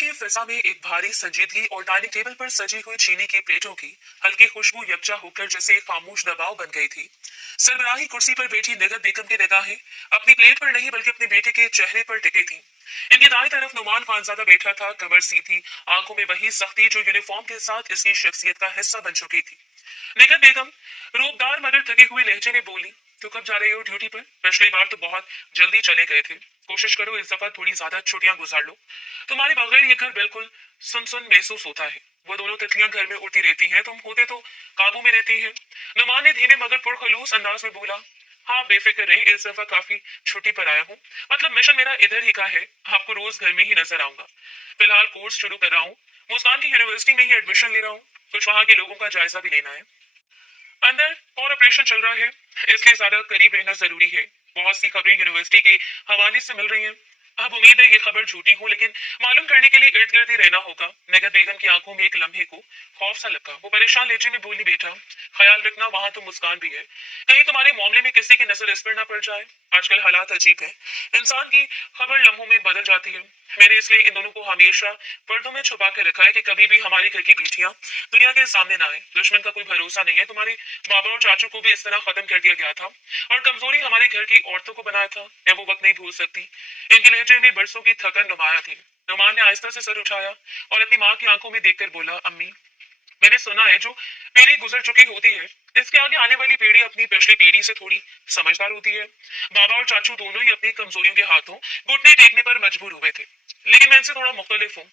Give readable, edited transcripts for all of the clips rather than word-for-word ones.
की फिजा में एक भारी संजीदगी और डाइनिंग टेबल पर सजी हुई चीनी की प्लेटों की हल्की खुशबू यकजा होकर जैसे एक खामोश दबाव बन गई थी। सरबराही कुर्सी पर बैठी निगत बेगम की निगाहें अपनी प्लेट पर नहीं बल्कि अपने बेटे के चेहरे पर टिकी थी। इनकी दाई तरफ नुमान खानजादा बैठा था, कमर सीधी, आंखों में वही सख्ती जो यूनिफॉर्म के साथ इसकी शख्सियत का हिस्सा बन चुकी थी। निगत बेगम रूपदार मगर थके हुए लहजे में बोली, तो कब जा रहे हो ड्यूटी पर? पिछली बार तो बहुत जल्दी चले गए थे। कोशिश करो इस दफा थोड़ी ज्यादा छुट्टियां गुजार लो। तुम्हारे बगैर ये घर बिल्कुल सुनसुन महसूस होता है। वो दोनों तितलियां घर में उड़ती रहती हैं, तुम होते तो काबू में रहती हैं। नुमान ने धीमे मगर पुरखलूस अंदाज में बोला, हाँ बेफिक्र रहे, इस दफा काफी छुट्टी पर आया हूँ। मतलब मिशन मेरा इधर ही का है, आपको रोज घर में ही नजर आऊंगा। फिलहाल कोर्स शुरू कर रहा हूँ, मुस्कान की यूनिवर्सिटी में ही एडमिशन ले रहा हूँ, कुछ वहाँ के लोगों का जायजा भी लेना है। अंदर और ऑपरेशन चल रहा है, इसलिए ज्यादा करीब रहना जरूरी है। बहुत सी खबरें यूनिवर्सिटी के हवाले से मिल रही हैं। अब उम्मीद है ये खबर झूठी हो, लेकिन मालूम करने के लिए इर्द गिर्द ही रहना होगा। नगद बेगम की आंखों में एक लम्हे को खौफ सा लगा। वो परेशान लहजे में बोली, बेटा ख्याल रखना, वहां तो मुस्कान भी है, कहीं तुम्हारे मामले में किसी की नजर इस पर ना पड़ जाए। आजकल हालात अजीब है, इंसान की खबर लम्हों में बदल जाती है। मैंने इसलिए इन दोनों को हमेशा पर्दों में छुपा के रखा है कि कभी भी हमारे घर की बेटियां दुनिया के सामने ना आए। दुश्मन का कोई भरोसा नहीं है। तुम्हारे बाबा और चाचू को भी इस तरह खत्म कर दिया गया था, और कमजोरी हमारे घर की औरतों को बनाया था। मैं वो वक्त नहीं भूल सकती। इनके लहजे में बरसों की थकन नुमाया थी। नुमान ने आहिस्ता से सर उठाया और अपनी माँ की आंखों में देखकर बोला, अम्मी मैंने सुना है जो पीढ़ी गुजर चुकी होती है, इसके आगे आने वाली पीढ़ी अपनी पिछली पीढ़ी से थोड़ी समझदार होती है। बाबा और चाचू दोनों ही अपनी कमजोरियों के हाथों घुटने टेकने पर मजबूर हुए थे, लेकिन मैं इनसे थोड़ा मुख्तलिफ हूँ।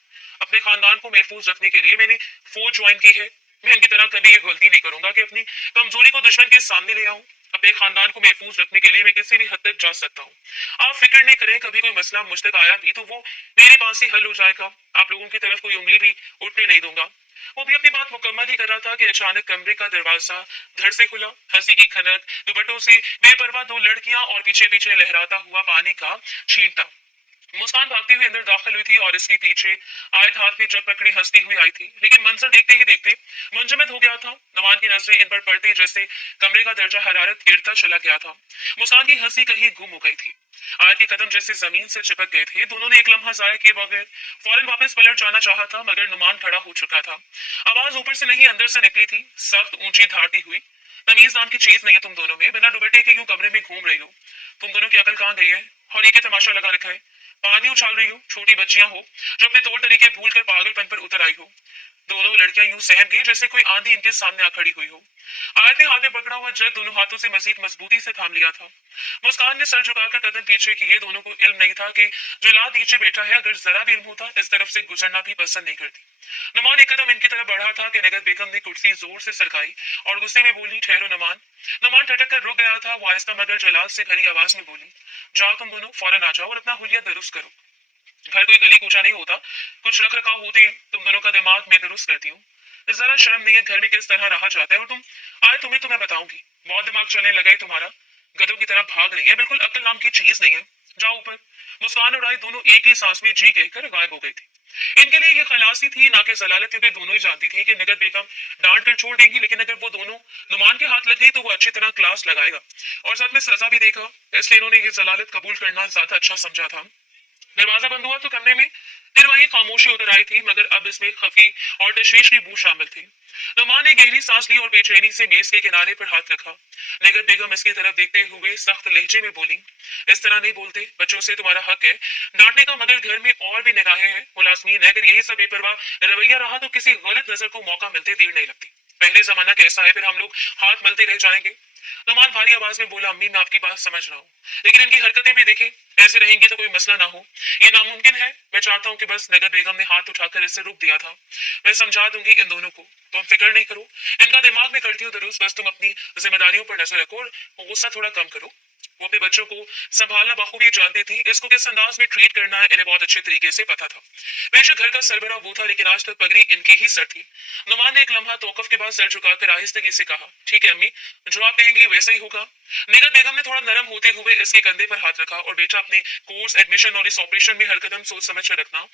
अपने खानदान को महफूज रखने के लिए मैंने फौज ज्वाइन की है। मैं इनकी तरह कभी ये गलती नहीं करूंगा कि अपनी कमजोरी को दुश्मन के सामने ले आऊं। अपने खानदान को महफूज रखने के लिए मैं किसी भी हद तक जा सकता हूँ। आप फिक्र नहीं करें, कभी कोई मसला मुझ तक आया भी तो वो मेरे पास ही हल हो जाएगा। आप लोगों की तरफ कोई उंगली भी उठने नहीं दूंगा। वो भी अपनी बात मुकम्मल ही कर रहा था कि अचानक कमरे का दरवाजा धड़ से खुला। हंसी की खनक, दुपट्टों से बेपरवाह दो लड़कियां और पीछे पीछे लहराता हुआ पानी का छींटा। मुस्कान भागती हुई अंदर दाखिल हुई थी और इसके पीछे आयत हाथ में जग पकड़ी हंसती हुई आई थी, लेकिन मंजर देखते ही देखते मुंजमद हो गया था। नमान की नजरें इन पर पड़ती जैसे कमरे का दर्जा हरारत गिरता चला गया था। मुस्कान की हंसी कहीं गुम हो गई थी। आयत के कदम जैसे जमीन से चिपक गए थे। दोनों ने एक लम्हा जाया किए बगैर फौरन वापस पलट जाना चाहा था, मगर नुमान खड़ा हो चुका था। आवाज ऊपर से नहीं अंदर से निकली थी, सख्त ऊंची धारती हुई, तमीज नाम की चीज नहीं है तुम दोनों में। बिना दुपट्टे के यूं कमरे में घूम रही हो। तुम दोनों की अकल कहाँ गई है? और ये क्या तमाशा लगा रखा है? पानी उछाल रही हो? छोटी बच्चियां हो जो अपने तौर तरीके भूल कर पागलपन पर उतर आई हो। दोनों लड़कियां यूं सहम गई जैसे कोई आंधी इनके सामने आ खड़ी हुई हो। आयत ने हाथ में पकड़ा हुआ जग दोनों हाथों से मजीद मजबूती से थाम लिया था। मुस्कान ने सर झुकाकर कदम पीछे किए। दोनों को इल्म नहीं था कि जो लाद नीचे बैठा है, अगर जरा भी इल्म होता इस तरफ से गुजरना भी पसंद नहीं करती। नुमान एक कदम इनकी तरफ बढ़ा था कि नगद बेगम ने कुर्सी जोर से सरकाई और गुस्से में बोली, ठहरो नुमान। नुमान ठटक कर रुक गया था। वो आहिस्ता मगर जलाल से भरी आवाज में बोली, जाओ तुम दोनों, फौरन आ जाओ और अपना हुलिया दुरुस्त करो। घर कोई गली कूचा नहीं होता, कुछ रख रखाव होते हैं। तुम दोनों का दिमाग मैं दुरुस्त करती हूँ। जरा शर्म नहीं है घर में किस तरह रहा जाता है? और तुम आए तुम्हें तो मैं बताऊंगी। बहुत दिमाग चलने लगा है तुम्हारा, गधों की तरह भाग रही है, बिल्कुल अक्ल नाम की चीज नहीं है। जाओ ऊपर। मुस्कान और आयत दोनों एक ही सांस में जी कहकर गायब हो गई थी। इनके लिए ये खलासी थी ना कि जलालत, क्योंकि दोनों ही जानती थी कि नगद बेगम डांट कर छोड़ देंगी, लेकिन अगर वो दोनों नुमान के हाथ लग गई तो वो अच्छी तरह क्लास लगाएगा और साथ में सजा भी देगा। इसलिए इन्होंने ये जलालत कबूल करना ज्यादा अच्छा समझा था। दरवाजा बंद हुआ तो कमरे में फिर वही खामोशी उतर आई थी, मगर अब इसमें खफी और तशवीश की बू शामिल थी। नुमान ने गहरी सांस ली और बेचैनी से मेज के किनारे पर हाथ रखा। नगद बेगम इसकी तरफ देखते हुए सख्त लहजे में बोली, इस तरह नहीं बोलते, बच्चों से तुम्हारा हक है डांटने का, मगर घर में और भी निगाहें हैं, मुलाजमीन है। अगर यही सब बेपरवाह रवैया रहा तो किसी गलत नजर को मौका मिलते देर नहीं लगती। पहले जमाना कैसा है, फिर हम लोग हाथ मलते रह जाएंगे। नुमान भारी आवाज में बोला, अम्मी मैं आपकी बात समझ रहा हूँ, लेकिन इनकी हरकतें भी देखें, ऐसे रहेंगी तो कोई मसला ना हो। ये नामुमकिन है। मैं चाहता हूँ कि बस। नगद बेगम ने हाथ उठाकर इसे रोक दिया था। मैं समझा दूंगी इन दोनों को, तुम फिक्र नहीं करो। इनका दिमाग में करती हूँ दुरुस्त, बस तुम अपनी जिम्मेदारियों पर नजर रखो और गुस्सा थोड़ा कम करो। वो अपने बच्चों को संभालना बखूबी जानती थी। इसको किस अंदाज में ट्रीट करना है इन्हें बहुत अच्छे तरीके से पता था। बेशक घर का सरबरा वो था, लेकिन आज तक पगड़ी इनकी ही सर थी। नुमान ने एक लम्हा तौकफ के बाद सर झुकाकर आहिस्तगी से कहा, ठीक है अम्मी, जो आप कहेंगी वैसा ही होगा। निगत बेगम ने थोड़ा नरम होते हुए इसके कंधे पर हाथ रखा और बेटा अपने कोर्स एडमिशन और इस ऑपरेशन में हर कदम सोच समझ कर रखना।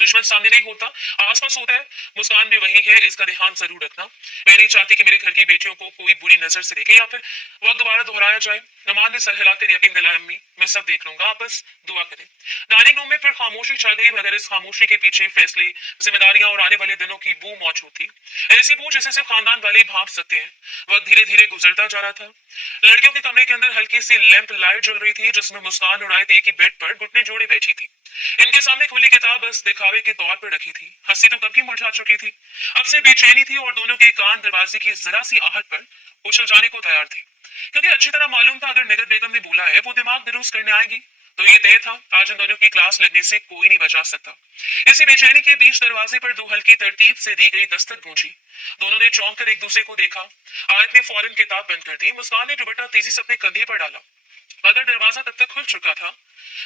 दुश्मन सामने नहीं होता, आसपास होता है। मुस्कान भी वही है, इसका ध्यान जरूर रखना। मैं नहीं चाहती कि मेरे घर की बेटियों को कोई बुरी नजर से देखे या फिर वक्त दोबारा दोहराया जाए। नुमान ने सर हिलाकर यकीन दिलाया, अम्मी मैं सब देख लूंगा, आप बस दुआ करें। डाइनिंग रूम में फिर खामोशी छा गई, मगर इस खामोशी के पीछे फैसले, जिम्मेदारियां और आने वाले दिनों की बू मौजूद थी। ऐसी बू जिसे सिर्फ खानदान वाले भाप सकते हैं। वक्त धीरे धीरे गुजरता जा रहा था। लड़कियों के कमरे के अंदर हल्की सी लैंप लाइट जल रही थी, जिसमें मुस्कान और आयत एक ही बेड पर घुटने जोड़े बैठी थी। इनके सामने खुली किताब बस दिखावे के तौर पर रखी थी। हंसी तो कब की मुरझा चुकी थी, अब से बेचैनी थी और दोनों के कान दरवाजे की जरा सी आहट पर उछल जाने को तैयार थे। क्योंकि अच्छी तरह मालूम था अगर निगत बेगम ने बोला है वो दिमाग दुरुस्त करने आएगी, तो ये तय था आज इन दोनों की क्लास लगने से कोई नहीं बचा सकता। इसी बेचैनी के बीच दरवाजे पर दो हल्की तरतीब से दी गई दस्तक गूंजी। दोनों ने चौंक कर एक दूसरे को देखा। आयत ने फौरन किताब बंद कर दी, मुस्कान ने दुपट्टा तेजी से अपने कंधे पर डाला, मगर दरवाजा तब तक खुल चुका था।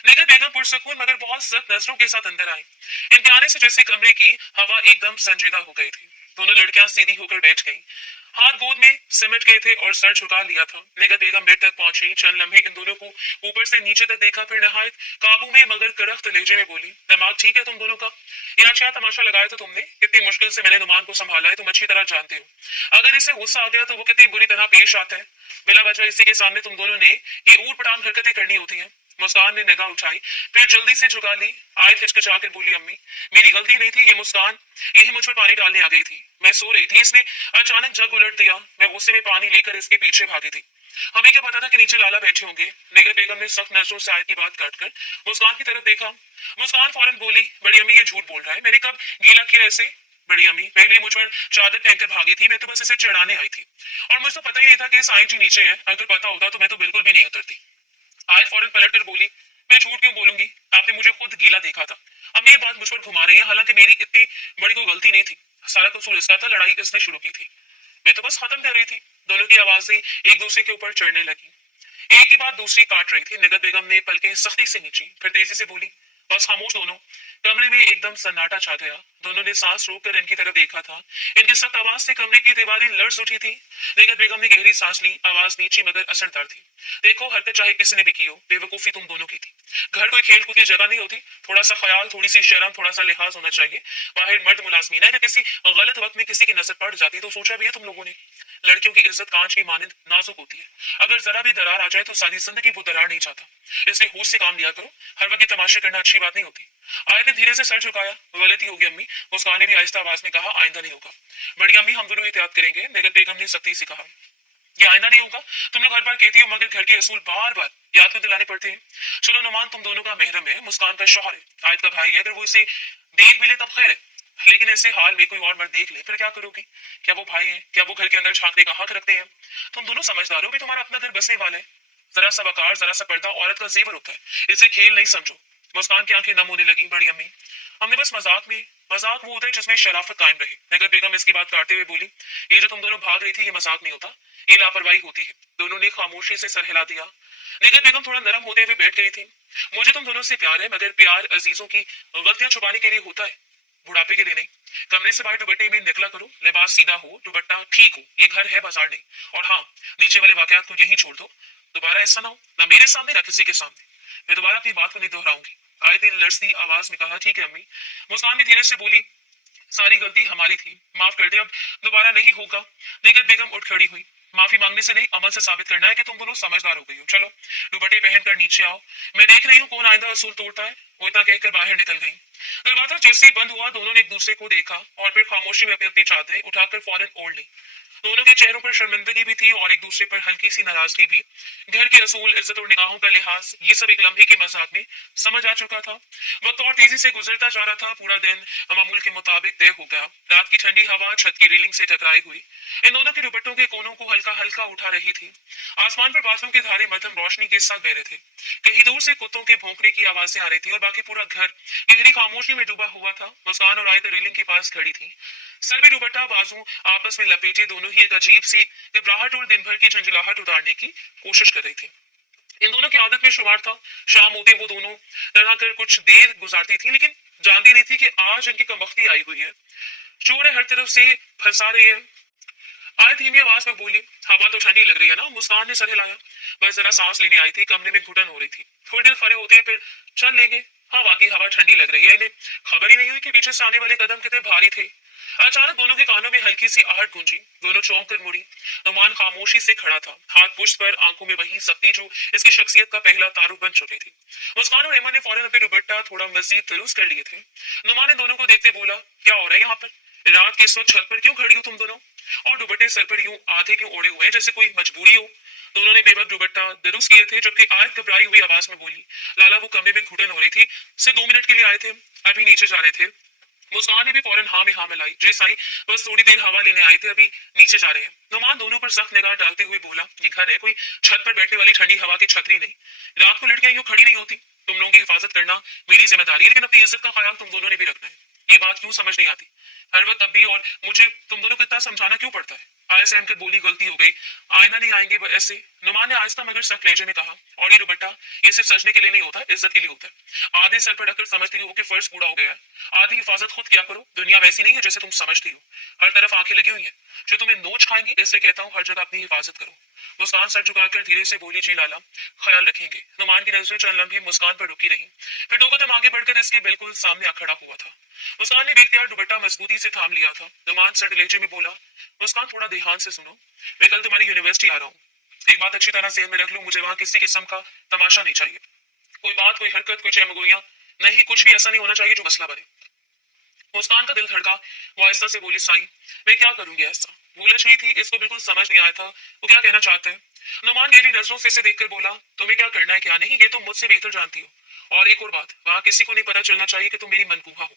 निगत बेगम पुरसकून मगर बहुत सख्त नजरों के साथ अंदर आई। इनके आने से जैसे कमरे की हवा एकदम संजीदा हो गई थी। दोनों लड़कियां सीधी होकर बैठ गईं। हाथ गोद में सिमट गए थे और सर झुका लिया था। निगत बेगम बेड तक पहुंची, चंद लम्हे इन दोनों को ऊपर से नीचे तक देखा, फिर नहायत काबू में मगर करख्त लहजे में बोली, दिमाग ठीक है तुम दोनों का? ये अच्छा तमाशा लगाया था तुमने, कितनी मुश्किल से मैंने नुमान को संभाला है, तुम अच्छी तरह जानते हो। अगर इसे गुस्सा आ गया तो वो कितनी बुरी तरह पेश आता है। बिला वजह इसी के सामने तुम दोनों ने ये ऊट पटांग हरकतें करनी होती हैं। मुस्कान ने निगाह उठाई, फिर जल्दी से झुका ली। आयत हिचकिचाकर बोली, अम्मी मेरी गलती नहीं थी, ये मुस्कान यही मुझ पर पानी डालने आ गई थी। मैं सो रही थी, इसने अचानक जग उलट दिया। मैं गुस्से में पानी लेकर इसके पीछे भागी थी। हमें क्या पता था कि नीचे लाला बैठे होंगे। निगत बेगम ने सख्त नजरों से आयत की बात काटकर मुस्कान की तरफ देखा। मुस्कान फौरन बोली, बड़ी अम्मी ये झूठ बोल रहा है, मैंने कब गीला किया ऐसे? बड़ी अम्मी पहले मुझ पर चादर फेंककर भागी थी, मैं तो बस इसे चढ़ाने आई थी और मुझे तो पता ही नहीं था कि साईं जी नीचे है। अगर पता होता तो मैं तो बिल्कुल भी नहीं उतरती। आयत फौरन पलटकर बोली, मैं झूठ क्यों बोलूंगी, आपने मुझे खुद गीला देखा था। अम्मी ये बात मुझ पर घुमा रही है, हालांकि मेरी इतनी बड़ी कोई गलती नहीं थी। सारा कसूर इसका था, लड़ाई इसने शुरू की थी, मैं तो बस खत्म कर रही थी। दोनों की आवाजें एक दूसरे के ऊपर चढ़ने लगी, एक ही बात दूसरी काट रही थी। निगत बेगम ने पलकें सख्ती से नीची, फिर तेजी से बोली, बस खामोश दोनों। कमरे में एकदम सन्नाटा छा गया। दोनों ने सांस रोककर इनकी तरफ देखा था। इनकी सख्त आवाज से कमरे की दीवारें लर्ज उठी थी। निगत बेगम ने गहरी सांस ली, आवाज नीची मगर असरदार थी, देखो हरकत चाहे किसी ने भी की हो, बेवकूफी तुम दोनों की थी। घर कोई खेल कूद की जगह नहीं होती, थोड़ा सा ख्याल, थोड़ी सी शर्म, थोड़ा सा लिहाज होना चाहिए। बाहर मर्द मुलाजमीन है, अगर किसी गलत वक्त में किसी की नजर पड़ जाती तो सोचा भी है तुम लोगों ने? लड़कियों की इज्जत कांच की मानंद नाजुक होती है, अगर जरा भी दरार आ जाए तो सारी जिंदगी वो दरार नहीं जाता। इसलिए होश से काम लिया करो, हर वक्त तमाशे करना अच्छी बात नहीं होती। आयत ने धीरे से सर झुकाया, गलती होगी अम्मी। मुस्कान ने भी आहिस्ता आवाज में कहा, आइंदा नहीं होगा। बड़ी अम्मी हम दोनों एहतियात करेंगे, निगत बेगम ने सख्ती से कहा। ये आइंदा नहीं होगा, तुम लोग हर बार कहती हो, मगर घर के असूल बार बार याद में दिलाने पड़ते हैं। चलो नुमान तुम दोनों का महरम है, मुस्कान का शौहर है, आयत का भाई है, अगर वो इसे देख भी ले तब खैर है, लेकिन ऐसे हाल में कोई और मर्द देख ले फिर क्या करोगी? क्या वो भाई है? क्या वो घर के अंदर झांकने का हक रखते हैं? तुम दोनों समझदार हो भी, तुम्हारा अपना घर बसने वाला है। जरा सा वकार, जरा सा पर्दा औरत का जेवर होता है, इसे खेल नहीं समझो। मुस्कान की आंखें नम होने लगी, बड़ी अम्मी हमने बस मजाक वो होता है जिसमें शराफत कायम रहे। नगर बेगम इसकी बात काटते हुए बोली, ये जो तुम दोनों भाग रही थी ये मजाक नहीं होता, ये लापरवाही होती है। दोनों ने खामोशी से सर हिला दिया। नगर बेगम थोड़ा नरम होते हुए बैठ गई थी। मुझे तुम दोनों से प्यार है, मगर प्यार अजीजों की गलतियां छुपाने के लिए होता है, बुढ़ापे के लिए नहीं। कमरे से बाहर दुपट्टे में निकला करो, लिबास सीधा हो, दुपट्टा ठीक हो, ये घर है बाजार नहीं। और हाँ, नीचे वाले वाकयात को यही छोड़ दो, दोबारा ऐसा ना हो, ना मेरे सामने ना किसी के सामने। मैं दोबारा अपनी बात को नहीं दोहराऊंगी। आयत ने लड़ती आवाज में कहा, ठीक है अम्मी। मुस्कान भी धीरे से बोली, सारी गलती हमारी थी, माफ कर दे, अब दोबारा नहीं होगा। निगत बेगम उठ खड़ी हुई, माफी मांगने से नहीं, अमल से साबित करना है कि तुम दोनों समझदार हो गई हो। चलो दुपट्टे पहनकर नीचे आओ, मैं देख रही हूँ कौन आइंदा असूल तोड़ता है। वो इतना कहकर बाहर निकल गई। दरवाजा जैसे ही बंद हुआ, दोनों ने एक दूसरे को देखा और फिर खामोशी में अपनी अपनी चादरें उठाकर फौरन ओढ़ ली। दोनों के चेहरों पर शर्मिंदगी भी थी और एक दूसरे पर हल्की सी नाराजगी भी। घर के असूल, इज्जत और निगाहों का लिहाज, ये सब एक लम्हे के मजाक में समझ आ चुका था। वक्त और तेजी से गुजरता जा रहा था। पूरा दिन मामूल के मुताबिक तय हो गया। रात की ठंडी हवा छत की रेलिंग से टकराई हुई इन दोनों के दुपट्टों के कोनों को हल्का हल्का उठा रही थी। आसमान पर बादलों के धारे मध्यम रोशनी के साथ बह रहे थे। कहीं दूर से कुत्तों के भौंकने की आवाजें आ रही थी और बाकी पूरा घर गहरी खामोशी में डूबा हुआ था। मुस्कान और आयत रेलिंग के पास खड़ी थी, सर में दुपट्टा, बाजू आपस में लपेटे, दोनों ही एक अजीब सी घबराहट और दिन भर की झंझलाहट उतारने की कोशिश कर रही थी। इन दोनों की आदत में शुमार था, शाम होते वो दोनों नहा कर कुछ देर गुजारती थी, लेकिन जानती नहीं थी कि आज इनकी कमबख्ती आई हुई है। चोर हर तरफ से फंसा रही है। आयत धीमी आवाज में बोली, हवा तो ठंडी लग रही है ना? मुस्कान ने सर हिलाया, बस जरा सांस लेने आई थी, कमरे में घुटन हो रही थी, थोड़ी देर खड़े होते फिर चल लेंगे। हाँ वाकई हवा ठंडी लग रही है, इन्हें खबर ही नहीं हुई के पीछे से आने वाले कदम कितने भारी थे। अचानक दोनों के कानों में हल्की सी आहट गूंजी। दोनों चौंक कर मुड़ी। नुमान खामोशी से खड़ा था, हाथ पुष्ट पर, आंखों में वही सख्ती जो इसकी शख्सियत का पहला तारुफ बन चुकी थी। मुस्कान और एमा ने फौरन अपने दुपट्टा थोड़ा मजीद दुरुस्त कर लिए थे। नुमान ने दोनों को देखते बोला, क्या हो रहा है यहाँ पर? रात के इस वक्त छत पर क्यों खड़ी हो तुम दोनों? और दुपट्टे सर पर यूं आधे क्यों ओढ़े हुए जैसे कोई मजबूरी हो? दोनों ने बेवक दुपट्टा दुरुस्त किए थे, जबकि आयत घबराई हुई आवाज में बोली, लाला वो कमरे में घुटन हो रही थी, सिर्फ 2 मिनट के लिए आए थे, अभी नीचे जा रहे थे। मुस्कान ने भी फौरन हाँ में हाँ मिलाई, जी साईं, बस थोड़ी देर हवा लेने आए थे, अभी नीचे जा रहे हैं। नुमान दोनों पर सख्त निगाह डालते हुए बोला, ये घर है, कोई छत पर बैठने वाली ठंडी हवा की छतरी नहीं। रात को लड़कियां यूं खड़ी नहीं होती। तुम लोगों की हिफाजत करना मेरी जिम्मेदारी है, लेकिन अपनी इज्जत का ख्याल तुम दोनों ने भी रखना है। ये बात क्यों समझ नहीं आती? हर वक्त अभी और मुझे तुम दोनों को इतना समझाना क्यों पड़ता है? आया सहम कर बोली, गलती हो गई, आईना नहीं आएंगे ऐसे। नुमान ने आहिस्ता मगर सख्त लहजे में कहा, और ये दुपट्टा ये सिर्फ सजने के लिए नहीं होता, इज्जत के लिए होता है। आधे सर पर रखकर समझती हो कि फर्ज पूरा हो गया है, आधी हिफाजत खुद किया करो। दुनिया वैसी नहीं है जैसे तुम समझती हो, हर तरफ आंखें लगी हुई हैं जो तुम्हें नोच खाएंगी, इसलिए कहता हूँ हर जगह अपनी हिफाजत करो। मुस्कान सर झुकाकर धीरे से बोली, जी लाला, ख्याल रखेंगे। नुमान की नजरें चंद लम्हे मुस्कान पर रुकी रही, फिर दो कदम आगे बढ़कर इसके बिल्कुल सामने आ खड़ा हुआ था। मुस्कान ने बेख्तियार दुपट्टा मजबूती से थाम लिया था। नुमान सर लेचे में बोला, मुस्कान थोड़ा ध्यान से सुनो, मैं कल तुम्हारी यूनिवर्सिटी आ रहा हूँ। एक बात अच्छी तरह से में रख लो, मुझे वहां किसी किस्म का तमाशा नहीं चाहिए। कोई बात, कोई हरकत, कोई चहमगोइयां नहीं, कुछ भी ऐसा नहीं होना चाहिए जो मसला बने। मुस्कान का दिल धड़का। वो आहिस्ता से बोली, साईं, मैं क्या करूंगी ऐसा? भूलच नहीं थी, इसको बिल्कुल समझ नहीं आया था वो क्या कहना चाहता है। नुमान गहरी नजरों से इसे देखकर बोला, तुम्हें क्या करना है क्या नहीं, ये तुम मुझसे बेहतर जानती हो। और एक और बात, वहां किसी को नहीं पता चलना चाहिए कि तुम मेरी मनकूहा हो।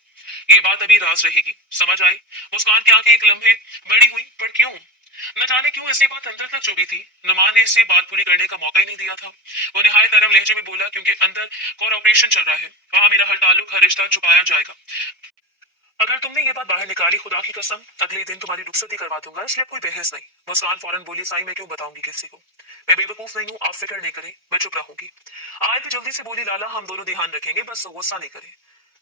ये बात अभी राज रहेगी, समझ आई? मुस्कान की आंखें एक लम्हे बड़ी हुई, पर क्यों? न जाने क्यों ऐसी बात अंदर तक चुभी थी। नुमान ने इसे बात पूरी करने का मौका ही नहीं दिया था। वो निहायत नरम लहजे में बोला, क्योंकि अंदर कोर ऑपरेशन चल रहा है, वहां मेरा हर ताल्लुक, हर रिश्ता छुपाया जाएगा। अगर तुमने ये बात बाहर निकाली, खुदा की कसम अगले दिन तुम्हारी रुखसती करवा दूंगा, इसलिए कोई बहस नहीं। मुस्कान फौरन बोली, साईं, मैं क्यों बताऊंगी किसी को? मैं बेवकूफ नहीं हूँ, आप फिक्र नहीं करें, मैं चुप रहूंगी। आयत भी जल्दी से बोली, लाला, हम दोनों ध्यान रखेंगे, बस गुस्सा नहीं करें।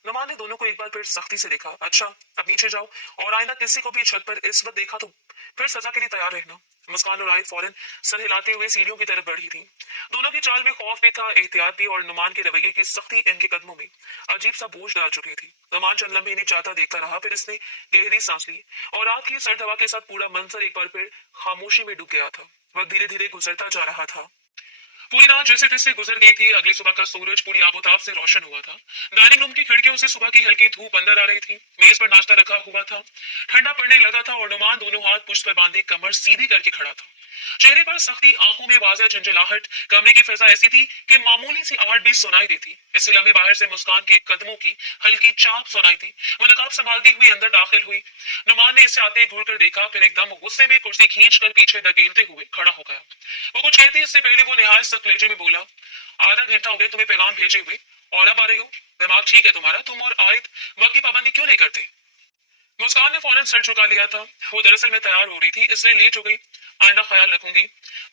नुमान ने दोनों को एक बार फिर सख्ती से देखा। अच्छा, अब नीचे जाओ, और आइंदा किसी को भी छत पर इस वक्त देखा तो फिर सजा के लिए तैयार रहना। मुस्कान और आयत फौरन सर हिलाते हुए सीढ़ियों की तरफ बढ़ी थी। दोनों की चाल में खौफ भी था, एहतियात भी, और नुमान के रवैये की सख्ती इनके कदमों में अजीब सा बोझ डाल चुकी थी। नुमान चंद लम्हे इन्हें चाहता देखता रहा, फिर इसने गहरी सांस ली, और रात की सर्द हवा के साथ पूरा मंजर एक बार फिर खामोशी में डूब गया था। वक्त धीरे धीरे गुजरता जा रहा था। पूरी रात जैसे तैसे गुजर गई थी। अगली सुबह का सूरज पूरी आबोताब से रोशन हुआ था। डाइनिंग रूम की खिड़कियों से सुबह की हल्की धूप अंदर आ रही थी। मेज पर नाश्ता रखा हुआ था, ठंडा पड़ने लगा था, और नुमान दोनों हाथ पुष्ट पर बांधे कमर सीधी करके खड़ा था। चेहरे पर सख्ती, आंखों में वाज़ेह झंझलाहट। कमरे की फिजा ऐसी थी कि मामूली सी आहट भी सुनाई देती। इस लम्हे बाहर से मुस्कान के कदमों की हल्की चाप सुनाई थी। वो नकाब संभालती हुई अंदर दाखिल हुई। नुमान ने इसे आते घूर कर देखा, फिर एकदम गुस्से में कुर्सी खींच कर पीछे धकेलते हुए खड़ा हो गया। वो कुछ कहती इससे पहले वो निहायत सख्त लहजे में बोला, आधा घंटा हो गया तुम्हें पैगाम भेजे हुए, और अब आ रही हो? दिमाग ठीक है तुम्हारा? तुम और आयत वक्त की पाबंदी क्यों नहीं करते? मुस्कान ने फौरन सर झुका लिया था। वो दरअसल में तैयार हो रही थी, इसलिए लेट हो गई। आइंदा ख्याल रखूंगी।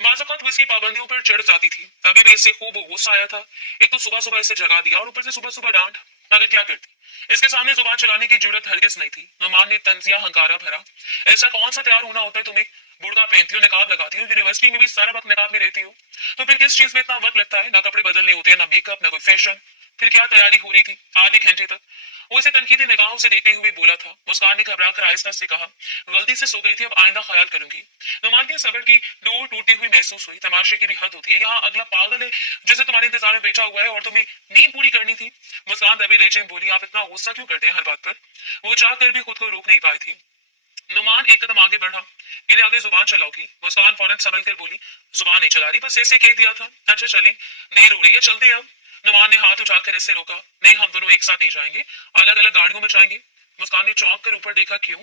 बाज़ इसकी पाबंदियों पर चढ़ जाती थी। अभी भी इससे खूब गुस्सा आया था। एक तो सुबह सुबह इसे जगा दिया, और ऊपर से सुबह सुबह डांट। मगर क्या करती, इसके सामने जुबान चलाने की जरूरत हरगिज नहीं थी। नुमान ने तंजिया हंकारा भरा, ऐसा कौन सा तैयार होना होता है तुम्हें? बुर्का पहनती हो, निकाब लगाती हो, यूनिवर्सिटी में भी सारा वक्त निकाब में रहती हो, तो फिर किस चीज में इतना वक्त लगता है? ना कपड़े बदलने होते हैं, ना मेकअप, ना कोई फैशन। फिर क्या तैयारी हो रही थी आधे घंटे तक? वो इसे तनकीदी निगाहों से देखते हुए बोला था। मुस्कान ने घबरा कर आहिस्ता से कहा, गलती से सो गई थी, अब आइंदा ख्याल करूंगी। नुमान के सब्र की डोर टूटती हुई महसूस हुई। तमाशे की भी हद होती है, यहाँ अगला पागल है जैसे तुम्हारे इंतजार में बैठा हुआ है, और तुम्हें नींद पूरी करनी थी। मुस्कान दबे लहजे में बोली, आप इतना गुस्सा क्यों करते हैं हर बात पर? वो चाह कर भी खुद को रोक नहीं पाई थी। नुमान एक कदम आगे बढ़ा, मेरे आगे जुबान चलाओगी? मुस्कान फौरन संभल कर बोली, जुबान नहीं चला रही, बस ऐसे कह दिया था। अच्छा चले, देर हो रही है, चलते हैं अब। नुमान ने हाथ उठाकर इससे रोका, नहीं, हम दोनों एक साथ नहीं जाएंगे, अलग अलग गाड़ियों में जाएंगे। मुस्कान ने चौंक कर ऊपर देखा, क्यों?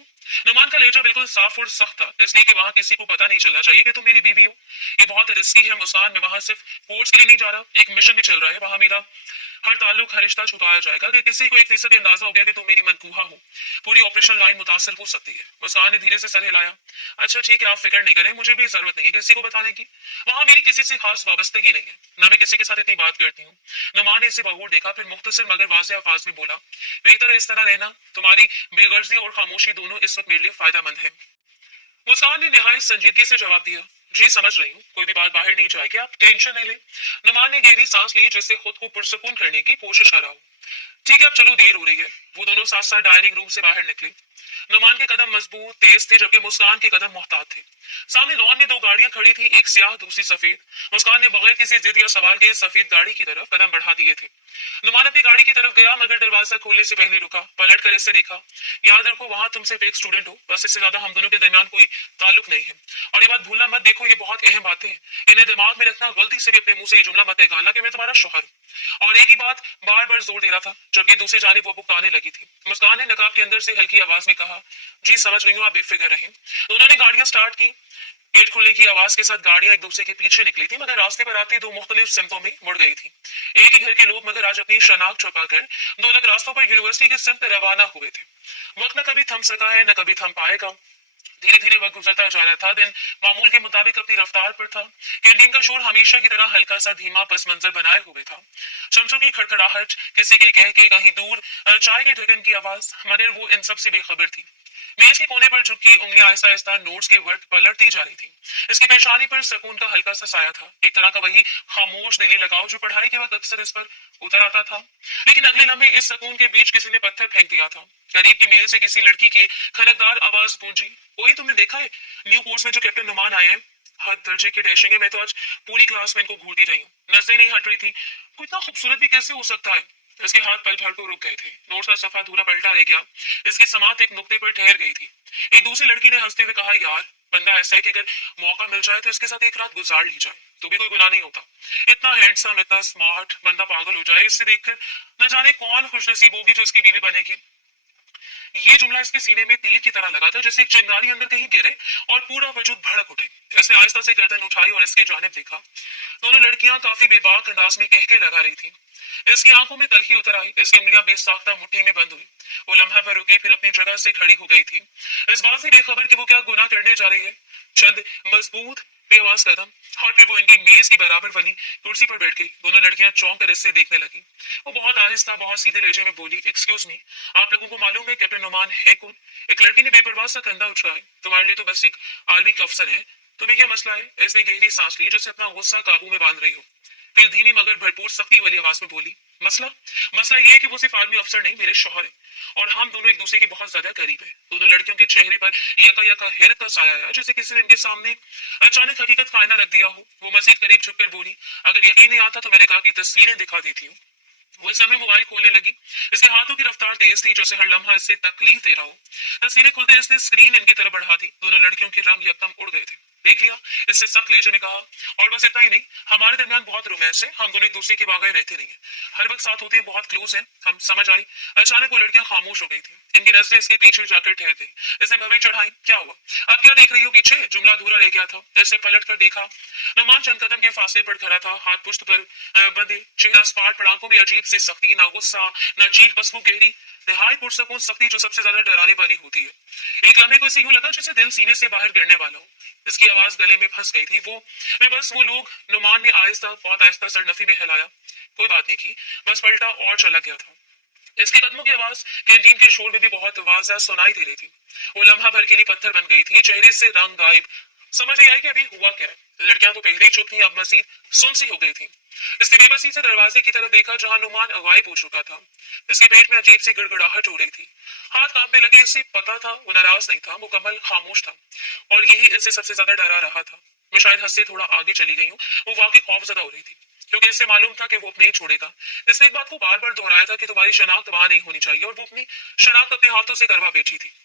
नुमान का लहजा बिल्कुल साफ और सख्त था, इसलिए कि वहां किसी को पता नहीं चलना चाहिए कि तुम मेरी बीवी हो। ये बहुत रिस्की है मुस्कान, मैं वहां सिर्फ फोर्स के लिए नहीं जा रहा, एक मिशन भी चल रहा है। वहां मेरा हर ताल्लुक, हर रिश्ता छुपाया जाएगा। कि किसी को 1% अंदाजा हो गया कि तुम मेरी मनकूहा हो, पूरी ऑपरेशन लाइन मुतासर हो सकती है। मुस्कान ने धीरे से सर हिलाया, अच्छा ठीक है, आप फिक्र नहीं करें, मुझे भी जरूरत नहीं है किसी को बताने की। वहां मेरी किसी से खास वाबस्तगी नहीं है, ना मैं किसी के साथ इतनी बात करती हूँ। नुमान ने इसे बाहर देखा, फिर मुख्तसर मगर वाज़ेह अल्फाज में बोला, बेहतर है इस तरह रहना, तुम्हारी बेगर्जी और खामोशी दोनों इस वक्त मेरे लिए फायदेमंद है। मुस्कान ने निहायत संजीदगी से जवाब दिया, जी समझ रही हूँ, कोई भी बात बाहर नहीं जाएगी, आप टेंशन नहीं ले। नुमान ने गहरी सांस ली, जिससे खुद को पुरसकून करने की कोशिश कर रहा हूँ। ठीक है अब चलो देर हो रही है। वो दोनों साथ साथ डाइनिंग रूम से बाहर निकले। नुमान के कदम मजबूत तेज थे जबकि मुस्कान के कदम मोहतात थे। सामने लॉन में दो गाड़ियां खड़ी थी, एक सियाह दूसरी सफेद। मुस्कान ने बगैर किसी जिद या सवाल के सफेद गाड़ी की तरफ कदम बढ़ा दिए थे। नुमान अपनी गाड़ी की तरफ गया मगर दरवाजा खोलने से पहले रुका, पलट कर इसे देखा। याद रखो वहां तुम सिर्फ एक स्टूडेंट हो, बस इससे ज्यादा हम दोनों के दरमियान कोई ताल्लुक नहीं है। और ये बात भूलना मत, देखो ये बहुत अहम बातें हैं, इन्हें दिमाग में रखना। गलती से भी अपने मुंह से ये जुमला मत निकालना कि मैं तुम्हारा शौहर हूँ। और एक ही बात बार बार जोर दे रहा था जबकि दूसरी जानिब वो पुकाने लगी थी। मुस्कान ने नकाब के अंदर से हल्की आवाज में कहा, जी समझ रही हूँ, आप बेफिक्र रहें। दोनों ने गाड़ियां स्टार्ट की। गेट खुलने की आवाज के साथ गाड़ियां एक दूसरे के पीछे निकली थी मगर रास्ते पर आते दो मुख्तलिफ सिमतों में मुड़ गई थी। एक ही घर के लोग मगर आज अपनी शनाख्त छुपाकर दो अलग रास्तों पर यूनिवर्सिटी की सिमत रवाना हुए थे। वक्त न कभी थम सका है न कभी थम पाएगा। धीरे धीरे वक्त गुजरता जा रहा था। दिन मामूल के मुताबिक अपनी रफ्तार पर था। कैंटीन का शोर हमेशा की तरह हल्का सा धीमा पस मंजर बनाए हुए था। चमचों की खड़खड़ाहट, किसी के कह के कहीं दूर चाय के ढक्कन की आवाज, मगर वो इन सब से बेखबर थी। मेज के कोने पर झुकी उंगलियां आहिस्ता आहिस्ता नोट्स के वर्ड पलटती जा रही थी। इसकी पेशानी पर सुकून का हल्का सा साया था, एक तरह का वही खामोश दिली लगाव जो पढ़ाई के वक्त अक्सर इस पर उतर आता था। लेकिन अगले लम्हे इस सुकून के बीच किसी ने पत्थर फेंक दिया था। करीब की मेल से किसी लड़की की खनकदार आवाज गूंजी, वही तुमने देखा है न्यू कोर्स में जो कैप्टन नुमान आए हैं? हद दर्जे के डैशिंग है, मैं तो आज पूरी क्लास में इनको घूरती रही हूँ, नजरें नहीं हट रही थी। कोई इतना खूबसूरत भी कैसे हो सकता है? इसके हाथ पल भर को रुक गए थे। नोट का सफा धूरा पलटा रह गया। इसकी समात एक नुक्ते पर ठहर गई थी। एक दूसरी लड़की ने हंसते हुए कहा, यार बंदा ऐसा है कि अगर मौका मिल जाए तो इसके साथ एक रात गुजार ली जाए तो भी कोई गुनाह नहीं होता। इतना हैंडसम, इतना स्मार्ट, बंदा पागल हो जाए इससे देखकर। न जाने कौन खुशनसीब होगी जो इसकी बीवी बनेगी। ये जुमला इसके सीने में तीर की तरह लगा था, जैसे एक चिंगारी अंदर कहीं गिरे और पूरा वजूद भड़क उठे। इसने आहिस्ता से गर्दन उठाई और इसके जानिब देखा। दोनों लड़कियां काफी बेबाक अंदाज में कह के लगा रही थी। इसकी आंखों में तलखी उतर आई, इसकी उंगलियां बेसाख्ता मुट्ठी में बंद हुई। वो लम्हा पर रुकी, फिर अपनी जगह से खड़ी हो गई थी, इस बात से बेखबर कि वो क्या गुनाह करने जा रही है। चंद मजबूत बेआवाज कदम और फिर वो इनकी मेज की बराबर वाली कुर्सी पर बैठ गई। दोनों लड़कियां चौंक कर इससे देखने लगी। वो बहुत आहिस्ता, बहुत सीधे लहजे में बोली, एक्सक्यूज मी, आप लोगों को मालूम है कैप्टन नुमान है कौन? एक लड़की ने बेपरवाह सा कंधा उठाया। तुम्हारे लिए तो बस एक आर्मी का अफसर है, तुम्हें क्या मसला है? इसने गहरी सांस ली जैसे अपना गुस्सा काबू में बांध रही हो। फिर धीमी मगर भरपूर सख्ती वाली आवाज में बोली, मसला मसला ये है कि वो सिर्फ आर्मी अफसर नहीं, मेरे शौहर है और हम दोनों एक दूसरे के बहुत ज्यादा करीब है। दोनों लड़कियों के चेहरे पर यका यका हैरत का साया आया, जैसे किसी ने इनके सामने अचानक हकीकत का आईना रख दिया हो। वो मजीद करीब झुककर बोली, अगर यकीन नहीं आता तो मैंने कहा कि तस्वीरें दिखा देती हूँ। वो इस समय मोबाइल खोलने लगी। इसके हाथों की रफ्तार तेज थी जैसे हर लम्हा इससे तकलीफ दे रहा हो। तस्वीरें खुलते इसने स्क्रीन इनकी तरफ बढ़ा दी। दोनों लड़कियों के रंग यकदम उड़ गए थे। देख लिया? इससे सख्त लहजे ने कहा। और बस इतना ही नहीं, हमारे दरमियान बहुत रोमांस है, हम दोनों एक दूसरे के बगैर रहते नहीं है, हर वक्त साथ होते हैं, बहुत क्लोज हैं हम। समझ आई? अचानक वो लड़कियां खामोश हो गई थी। इनकी नजरें इसके पीछे जाकर ठहर गई। इसने भवें चढ़ाई, क्या हुआ? आप क्या देख रही हो पीछे? जुमला अधूरा रह गया था। ऐसे पलट कर देखा। नुमान चंद कदम के फासले पर खड़ा था, हाथ पुश्त पर बंधे, चेहरा स्पाट, पर आंखों में अजीब सी सख्ती, ना गुस्सा ना चीख, बस वो गहरी निहाय पुरसकून सख्ती जो सबसे ज्यादा डराने वाली होती है। एक लम्हे को इसे यूं लगा जैसे दिल सीने से बाहर गिरने वाला हो। इसकी आवाज गले में फंस गई थी। वो मैं बस वो लोग, नुमान ने आहिस्ता, बहुत आहिस्ता सरनफी में हिलाया। कोई बात नहीं की, बस पलटा और चला गया था। इसके कदमों की आवाज कैंटीन के शोर में भी बहुत वाज़ा सुनाई दे रही थी। वो लम्हा भर के लिए पत्थर बन गई थी, चेहरे से रंग गायब। समझ नहीं आई कि अभी हुआ क्या है। लड़कियां तो पहले ही चुप थी, अब मजीद सुनसी हो गई थी। इसने बेबसी से दरवाजे की तरफ देखा जहां नुमान गायब हो चुका था। इसके पेट में अजीब सी गड़गड़ाहट हो रही थी, हाथ कांपने लगे। इसे पता था वो नाराज नहीं था, मुकम्मल खामोश था और यही इसे सबसे ज्यादा डरा रहा था। मैं शायद हद से थोड़ा आगे चली गई हूँ। वो वाकई खौफजदा हो रही थी क्योंकि इसे मालूम था कि वो अपने ही छोड़ेगा। इसने एक बात को बार बार दोहराया था कि तुम्हारी शनाख्त वहां नहीं होनी चाहिए, और वो अपनी शनाख्त अपने हाथों से करवा बैठी थी।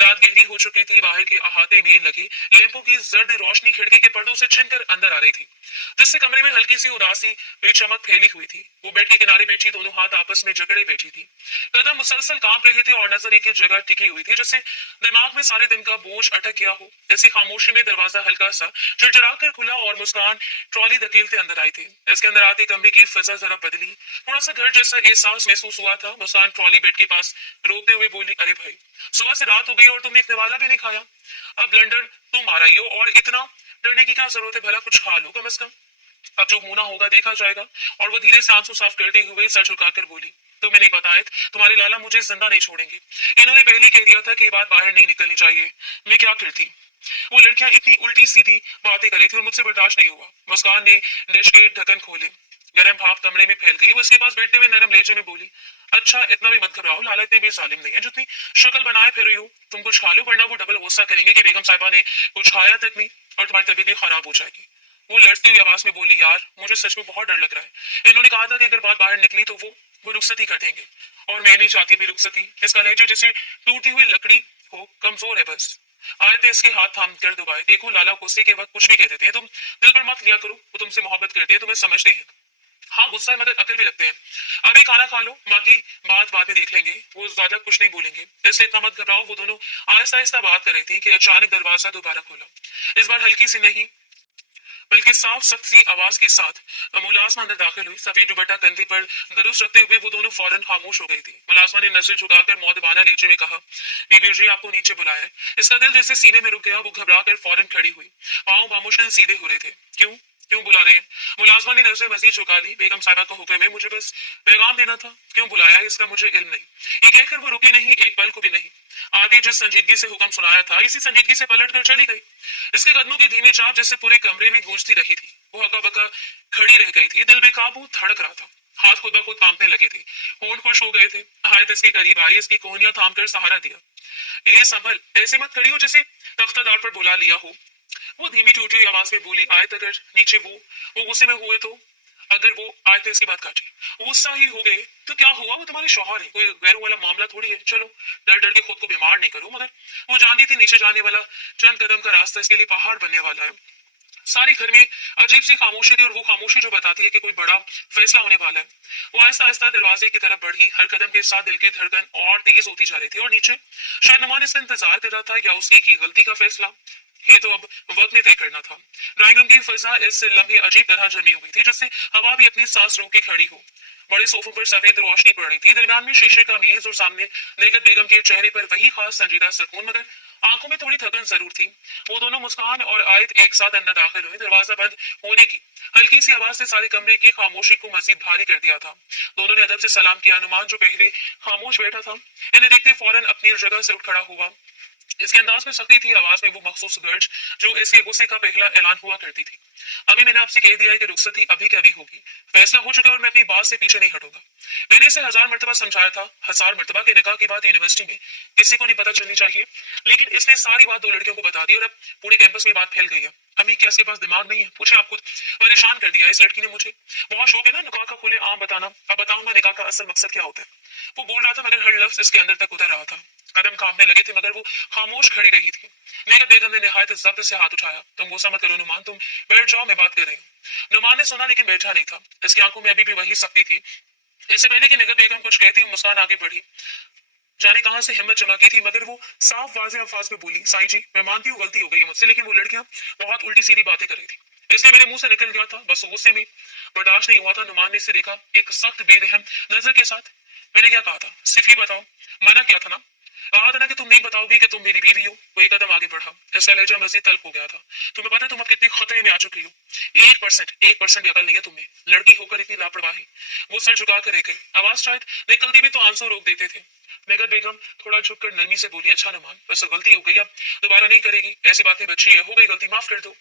रात गहरी हो चुकी थी, बाहर के अहाते में लगी लैंपों की जर्द रोशनी खिड़की के पर्दों से छिनकर अंदर आ रही थी, जिससे कमरे में हल्की सी उदासी चमक फैली हुई थी। वो बेड के किनारे बैठी, दोनों हाथ आपस में जकड़े बैठी थी। कदम मुसलसल कांप रहे थे और नजर एक ही जगह टिकी हुई थी, जैसे दिमाग में सारे दिन का बोझ अटक गया हो। ऐसी खामोशी में दरवाजा हल्का सा चिड़चिड़ा कर खुला और मुस्कान ट्रॉली धकेलते अंदर आई थी। इसके अंदर आते कमरे की फिजा जरा बदली, थोड़ा सा घर जैसा एहसास महसूस हुआ था। मुस्कान ट्रॉली बेड के पास रोकते हुए बोली, अरे भाई, सुबह से रात हो गई और तुमने एक निवाला भी नहीं खाया। अब ब्लेंडर तुम आ रही हो और इतना डरने की क्या जरूरत है? भला कुछ खा लो कम से कम, अब जो होना होगा देखा जाएगा। और वो धीरे से आंसू साफ करते हुए सर झुकाकर बोली, तुम्हें नहीं पता है, तुम्हारे लाला मुझे जिंदा नहीं छोड़ेंगे। इन्होंने पहले कह दिया था कि ये बात बाहर नहीं निकलनी चाहिए। मैं क्या करती? वो लड़कियां इतनी उल्टी सीधी बातें कर रही थी और मुझसे बर्दाश्त नहीं हुआ। मुस्कान ने डिश के ढक्कन खोले। गर्म भाप कमरे में फैल गई। वो इसके पास बैठते हुए नरम लहजे में बोली, अच्छा इतना भी मत घबराओ, लाला इतने भी जालिम नहीं है जितनी शक्ल बनाए फिर रही हो। तुम कुछ खा लो वरना वो डबल गुस्सा करेंगे कि बेगम साहिबा ने कुछ खाया तक नहीं और तुम्हारी तबीयत भी खराब हो जाएगी। वो लड़ती हुई आवाज में बोली, यार मुझे सच में बहुत डर लग रहा है। इन्होंने कहा था कि अगर बात बाहर निकली तो वो रुखसती कर देंगे और मैं नहीं चाहती भी रुखसती। इसका लहजा जैसे टूटी हुई लकड़ी हो, कमजोर है बस। आए थे इसके हाथ थाम कर दबाए। देखो लाला गुस्से के वक्त कुछ भी कह देते हैं, तुम दिल पर मत लिया करो। वो तुमसे मोहब्बत करते हैं, तुम्हें समझते हैं। हाँ गुस्सा है मगर अकल भी लगते हैं। अभी खाना खा लो, बाकी बात बाद में देख लेंगे। वो ज्यादा कुछ नहीं बोलेंगे, इसलिए इतना मत घबराओ। वो दोनों आहिस्ता आहिस्ता बात कर रही थी कि अचानक दरवाजा दोबारा खोला। इस बार हल्की सी नहीं बल्कि साफ सख्त सी आवाज के साथ मुलाजमा अंदर दाखिल हुई। सफेद दुपट्टा कंधे पर दुरुस्त रखते हुए वो दोनों फौरन खामोश हो गई थी। मुलाजमा ने नजर झुकाकर मौदबाना नीचे में कहा, बीबी जी आपको नीचे बुलाया है। इसका दिल जैसे सीने में रुक गया। वो घबरा कर फौरन खड़ी हुई। पाँव बामुश्किल सीधे हो रहे थे। क्यों क्यों बुला रहे हैं? मुलाजमा ने नजर मजीद झुका ली। बेगम साहिबा का हुक्म है, मुझे बस पैगाम देना था। क्यों बुलाया इसका मुझे इल्म नहीं। ये कहकर वो रुकी नहीं, एक पल को भी नहीं। आदि जिस संजीदगी से हुक्म सुनाया था, इसी संजीदगी से पलट कर चली गई। इसके कदमों की धीमी चाप जैसे पूरे कमरे में गूंजती रही थी। वो हका बका खड़ी रह गई थी, दिल बेकाबू धड़क रहा था। हाथ खुद ब खुद कांपने लगे थे, होंठ खुश हो गए थे। हायत इसके करीब आई, इसकी कोहनियां थाम कर सहारा दिया। ये संभल, ऐसे मत खड़ी हो जैसे तख्तादार पर बुला लिया हो। वो धीमी टूटी हुई आवाज में बोली, आयत अगर नीचे वो गुस्से में हुए तो? अगर वो आयत इसकी बात काटी गुस्सा ही हो गए तो क्या हुआ? वो तुम्हारे शौहर है, कोई गैरों वाला मामला थोड़ी है। चलो डर डर के खुद को बीमार नहीं करो। मगर वो जानती थी नीचे जाने वाला चंद कदम का रास्ता इसके लिए पहाड़ बनने वाला है। सारे घर में अजीब सी खामोशी थी और वो खामोशी जो बताती है कि कोई बड़ा फैसला होने वाला है। वो आहिस्ता आहिस्ता दरवाजे की तरफ बढ़ी। हर कदम के साथ दिल की धड़कन और तेज होती जा रही थी। और नीचे शायद नुमान इसका इंतजार कर रहा था या उसकी की गलती का फैसला। ये तो अब वक्त ने तय करना था। ड्राइंग रूम की फिजा इस लम्हे अजीब तरह जमी हुई थी, जैसे हवा भी अपनी सांस रोक के खड़ी हो। बड़े सोफों पर सफेद रोशनी पड़ रही थी। दरमियान में शीशे का मेज और सामने नेगत बेगम के चेहरे पर वही खास संजीदा सुकून, मगर आंखों में थोड़ी थकन जरूर थी। वो दोनों मुस्कान और आयत एक साथ अंदर दाखिल हुए। दरवाजा बंद होने की हल्की सी आवाज से सारे कमरे की खामोशी को मजीद भारी कर दिया था। दोनों ने अदब से सलाम किया। अनुमान जो पहले खामोश बैठा था, इन्हें देखते फौरन अपनी जगह से उठ खड़ा हुआ। इसके अंदाज में सख्ती थी, आवाज में वो मखसूस गर्ज जो इसके गुस्से का पहला ऐलान हुआ करती थी। अभी मैंने आपसे कह दिया है कि रुखसती अभी के अभी होगी। फैसला हो चुका है और मैं अपनी बात से पीछे नहीं हटूंगा। मैंने इसे 1000 मरतबा समझाया था, 1000 मरतबा के निकाह की बात यूनिवर्सिटी में किसी को नहीं पता चलनी चाहिए, लेकिन इसने सारी बात 2 लड़कियों को बता दी और अब पूरे कैंपस में बात फैल गई है। अम्मी क्या इसके पास दिमाग नहीं है? पूछे, आप खुद परेशान कर दिया इस लड़की ने मुझे। बहुत शौक है ना निकाह का खुले आम बताना। अब बताऊंगा निकाह का असल मकसद क्या होता है। वो बोल रहा था मगर हर लफ्ज इसके अंदर तक उतर रहा था। कदम कांपने लगे थे मगर वो खामोश खड़ी रही थी। मेरा बेगम ने निहायत जब्त से हाथ उठाया। तुम गुस्सा मत करो नुमान, तुम बैठ जाओ, मैं बात कर रही हूँ। नुमान ने सुना लेकिन बैठा नहीं था। इसकी आंखों में अभी भी वही सख्ती थी। इससे पहले कि नगर बेगम कुछ कहती, मुस्कान आगे बढ़ी। जाने कहां से हिम्मत चमकी थी मगर वो साफ वाज़ेह अल्फाज में बोली, साईं जी मैं मानती हूँ गलती हो गई है मुझसे, लेकिन वो लड़कियां बहुत उल्टी सीधी बातें कर रही थी, इसलिए मेरे मुंह से निकल गया था। बस गुस्से में बर्दाश्त नहीं हुआ था। नुमान ने इसे देखा एक सख्त बेरहम नजर के साथ। मैंने क्या कहा था? सिर्फ ये बताओ। मना किया था ना, कहा था ना कि तुम नहीं बताओगी कि तुम मेरी बीवी हो। वो एक कदम आगे बढ़ा। इसका लहजा मजीद तल्ख हो गया था। तुम्हें पता है तुम अब कितने खतरे में आ चुकी हो? 1% भी अकल नहीं है तुम्हें, लड़की होकर इतनी लापरवाही। वो सर झुका कर रह गई। आवाज शायद निकलती भी तो आंसू रोक देते थे। नगर बेगम थोड़ा झुककर नरमी से बोली, अच्छा नुमान बस गलती हो गई, अब दोबारा नहीं करेगी। ऐसी बातें बच्ची है, हो गई गलती, माफ कर दो।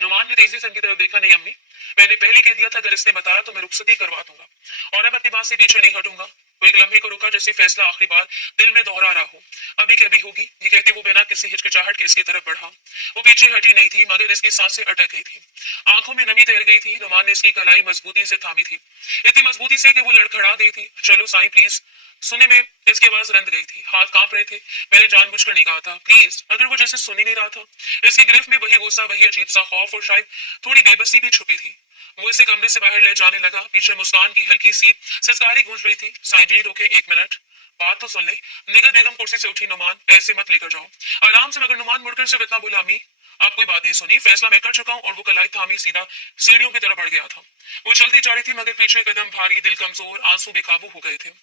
नुमान ने तेजी से उनकी तरफ देखा, नहीं अम्मी, मैंने पहले कह दिया था अगर इसने बताया तो मैं रुखसती करवा दूंगा और अब अपनी बात से पीछे नहीं हटूंगा। वो एक लम्हे को रुका जैसे फैसला आखिरी बार दिल में दोहरा रहा हो। अभी के अभी होगी, ये कहते वो बिना किसी हिचकिचाहट के इसकी तरफ बढ़ा। वो पीछे हटी नहीं थी मगर इसकी सांसें अटक गई थी, आंखों में नमी तैर गई थी। नुमान ने इसकी कलाई मजबूती से थामी थी, इतनी मजबूती से कि वो लड़खड़ा गई थी। चलो साईं प्लीज। सुनने में इसकी आवाज रंध गई थी, हाथ कांप रहे थे। मैंने जानबूझकर नहीं कहा था प्लीज, मगर वो जैसे सुन ही नहीं रहा था। इसकी गिरफ्त में वही गुस्सा, वही अजीब सा खौफ और शायद थोड़ी बेबसी भी छुपी थी। वो इसे कमरे से बाहर ले जाने लगा। पीछे मुस्कान की हल्की सी सिसकारी गूंज रही थी। साईं जी रुके, 1 मिनट, बात तो सुन ले। निगर बेगम कुर्सी से उठी, नुमान ऐसे मत लेकर जाओ, आराम से। मगर नुमान मुड़कर सिर्फ इतना बोला, अम्मी आप कोई बात नहीं सुनी, फैसला मैं कर चुका हूँ। और वो कलाई थामी सीधा सीढ़ियों की तरफ बढ़ गया था। वो चलती जा रही थी मगर पीछे कदम भारी, दिल कमजोर, आंसू बेकाबू हो गए थे।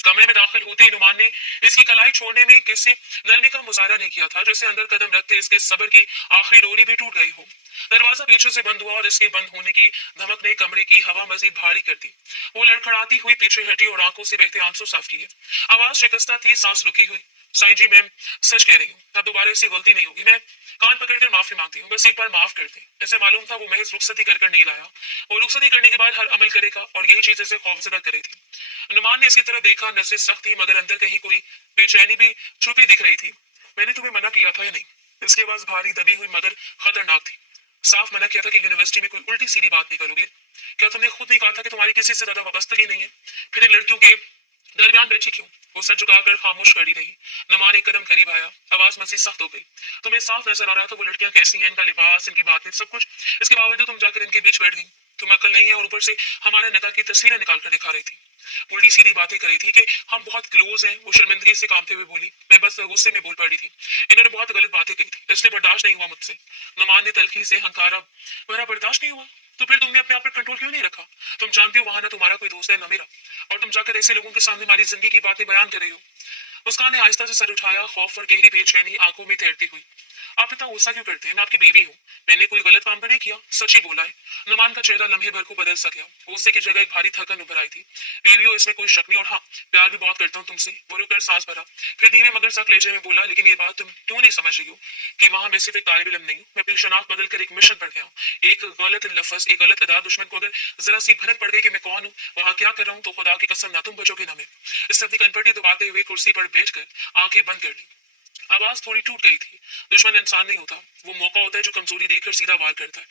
कमरे में दाखिल होते ही नुमान ने इसकी कलाई छोड़ने में किसी नरमी का मुजाहरा नहीं किया था, जैसे अंदर कदम रखते इसके सब्र की आखिरी डोरी भी टूट गई हो। दरवाजा पीछे से बंद हुआ और इसके बंद होने की धमक ने कमरे की हवा मजीद भारी कर दी। वो लड़खड़ाती हुई पीछे हटी और आंखों से बहते आंसू साफ किए। आवाज शिकस्ता थी, सांस रुकी हुई। साईं जी मैं सच कह रही हूँ, अब दोबारा ऐसी गलती नहीं होगी। मैं कान पकड़कर माफी मांगती हूँ, बस एक बार माफ कर दे। ऐसे मालूम था वो महज रुखसती कर कर नहीं लाया, वो रुखसती करने के बाद हर अमल करेगा और यही चीज इसे खौफजदा करे थी। नुमान ने इसकी तरफ देखा, नजरें सख्त थी मगर अंदर कहीं कोई बेचैनी भी छुपी दिख रही थी। मैंने तुम्हें मना किया था या नहीं? इसकी आवाज भारी दबी हुई मगर खतरनाक थी। साफ मना किया था कि यूनिवर्सिटी में कोई उल्टी सीधी बात नहीं करोगे। क्या तुमने खुद नहीं कहा था कि तुम्हारी किसी से ज्यादा वाबस्तगी नहीं है? फिर इन लड़कियों के दरमियान बैठी क्यों? वो सर झुकाकर खामोश खड़ी रही। नमान एक कदम करीब आया, आवाज मजीद सख्त हो गई। तुम्हें साफ नजर आ रहा था वो लड़कियां कैसी हैं, इनका लिबास, इनकी बातें, सब कुछ। इसके बावजूद तुम जाकर इनके बीच बैठ गई। तुम्हें अकल नहीं है और ऊपर से हमारे निकाह की तस्वीरें निकाल कर दिखा रही थी। उल्टी सीधी बातें कर रही थी कि हम बहुत क्लोज हैं। वो शर्मिंदगी से कांपते हुए बोली। मैं बस गुस्से में बोल पड़ी थी। इन्होंने बहुत गलत बातें कही थी, इसलिए बर्दाश्त नहीं हुआ मुझसे। नुमान ने तलखी से हंकारा। मेरा बर्दाश्त नहीं हुआ? तो फिर तुमने अपने आप पर कंट्रोल क्यों नहीं रखा? तुम जानती हो वहां ना तुम्हारा कोई दोस्त है ना मेरा, और तुम जाकर ऐसे लोगों के सामने हमारी जिंदगी की बातें बयान कर रही हो। मुस्कान ने आहिस्ता से सर उठाया, खौफ और गहरी बेचैनी आंखों में तैरती हुई। आप इतना गुस्सा क्यों करते हैं? मैं आपकी बीवी हूँ। मैंने कोई गलत काम तो नहीं किया, सच ही बोला है। नुमान का चेहरा लम्हे भर को बदल सा गया। गुस्से की जगह एक भारी थकन उभर आई थी। बीवी हो, इसमें कोई शक नहीं, और हाँ, प्यार भी बहुत करता हूँ तुमसे। वो रुककर सांस भरा, फिर धीमे मगर सख्त लहजे में बोला, लेकिन ये बात तुम क्यों नहीं समझ रही हो कि वहां मैं सिर्फ एक तालिब इल्म नहीं हूँ। मैं अपनी शनाख्त बदल कर एक मिशन पर गया हूँ। एक गलत लफ्ज, एक गलत अदा, दुश्मन को अगर जरा सी भनक पड़ गई कि मैं कौन हूँ, वहां क्या कर रहा हूँ, तो खुदा की कसम ना तुम बचोगे ना मैं। इससे अपनी कनपटी दबाते हुए कुर्सी पर बैठकर आंखें बंद कर ली। आवाज थोड़ी टूट गई थी। दुश्मन इंसान नहीं होता, वो मौका होता है जो कमजोरी देखकर सीधा वार करता है।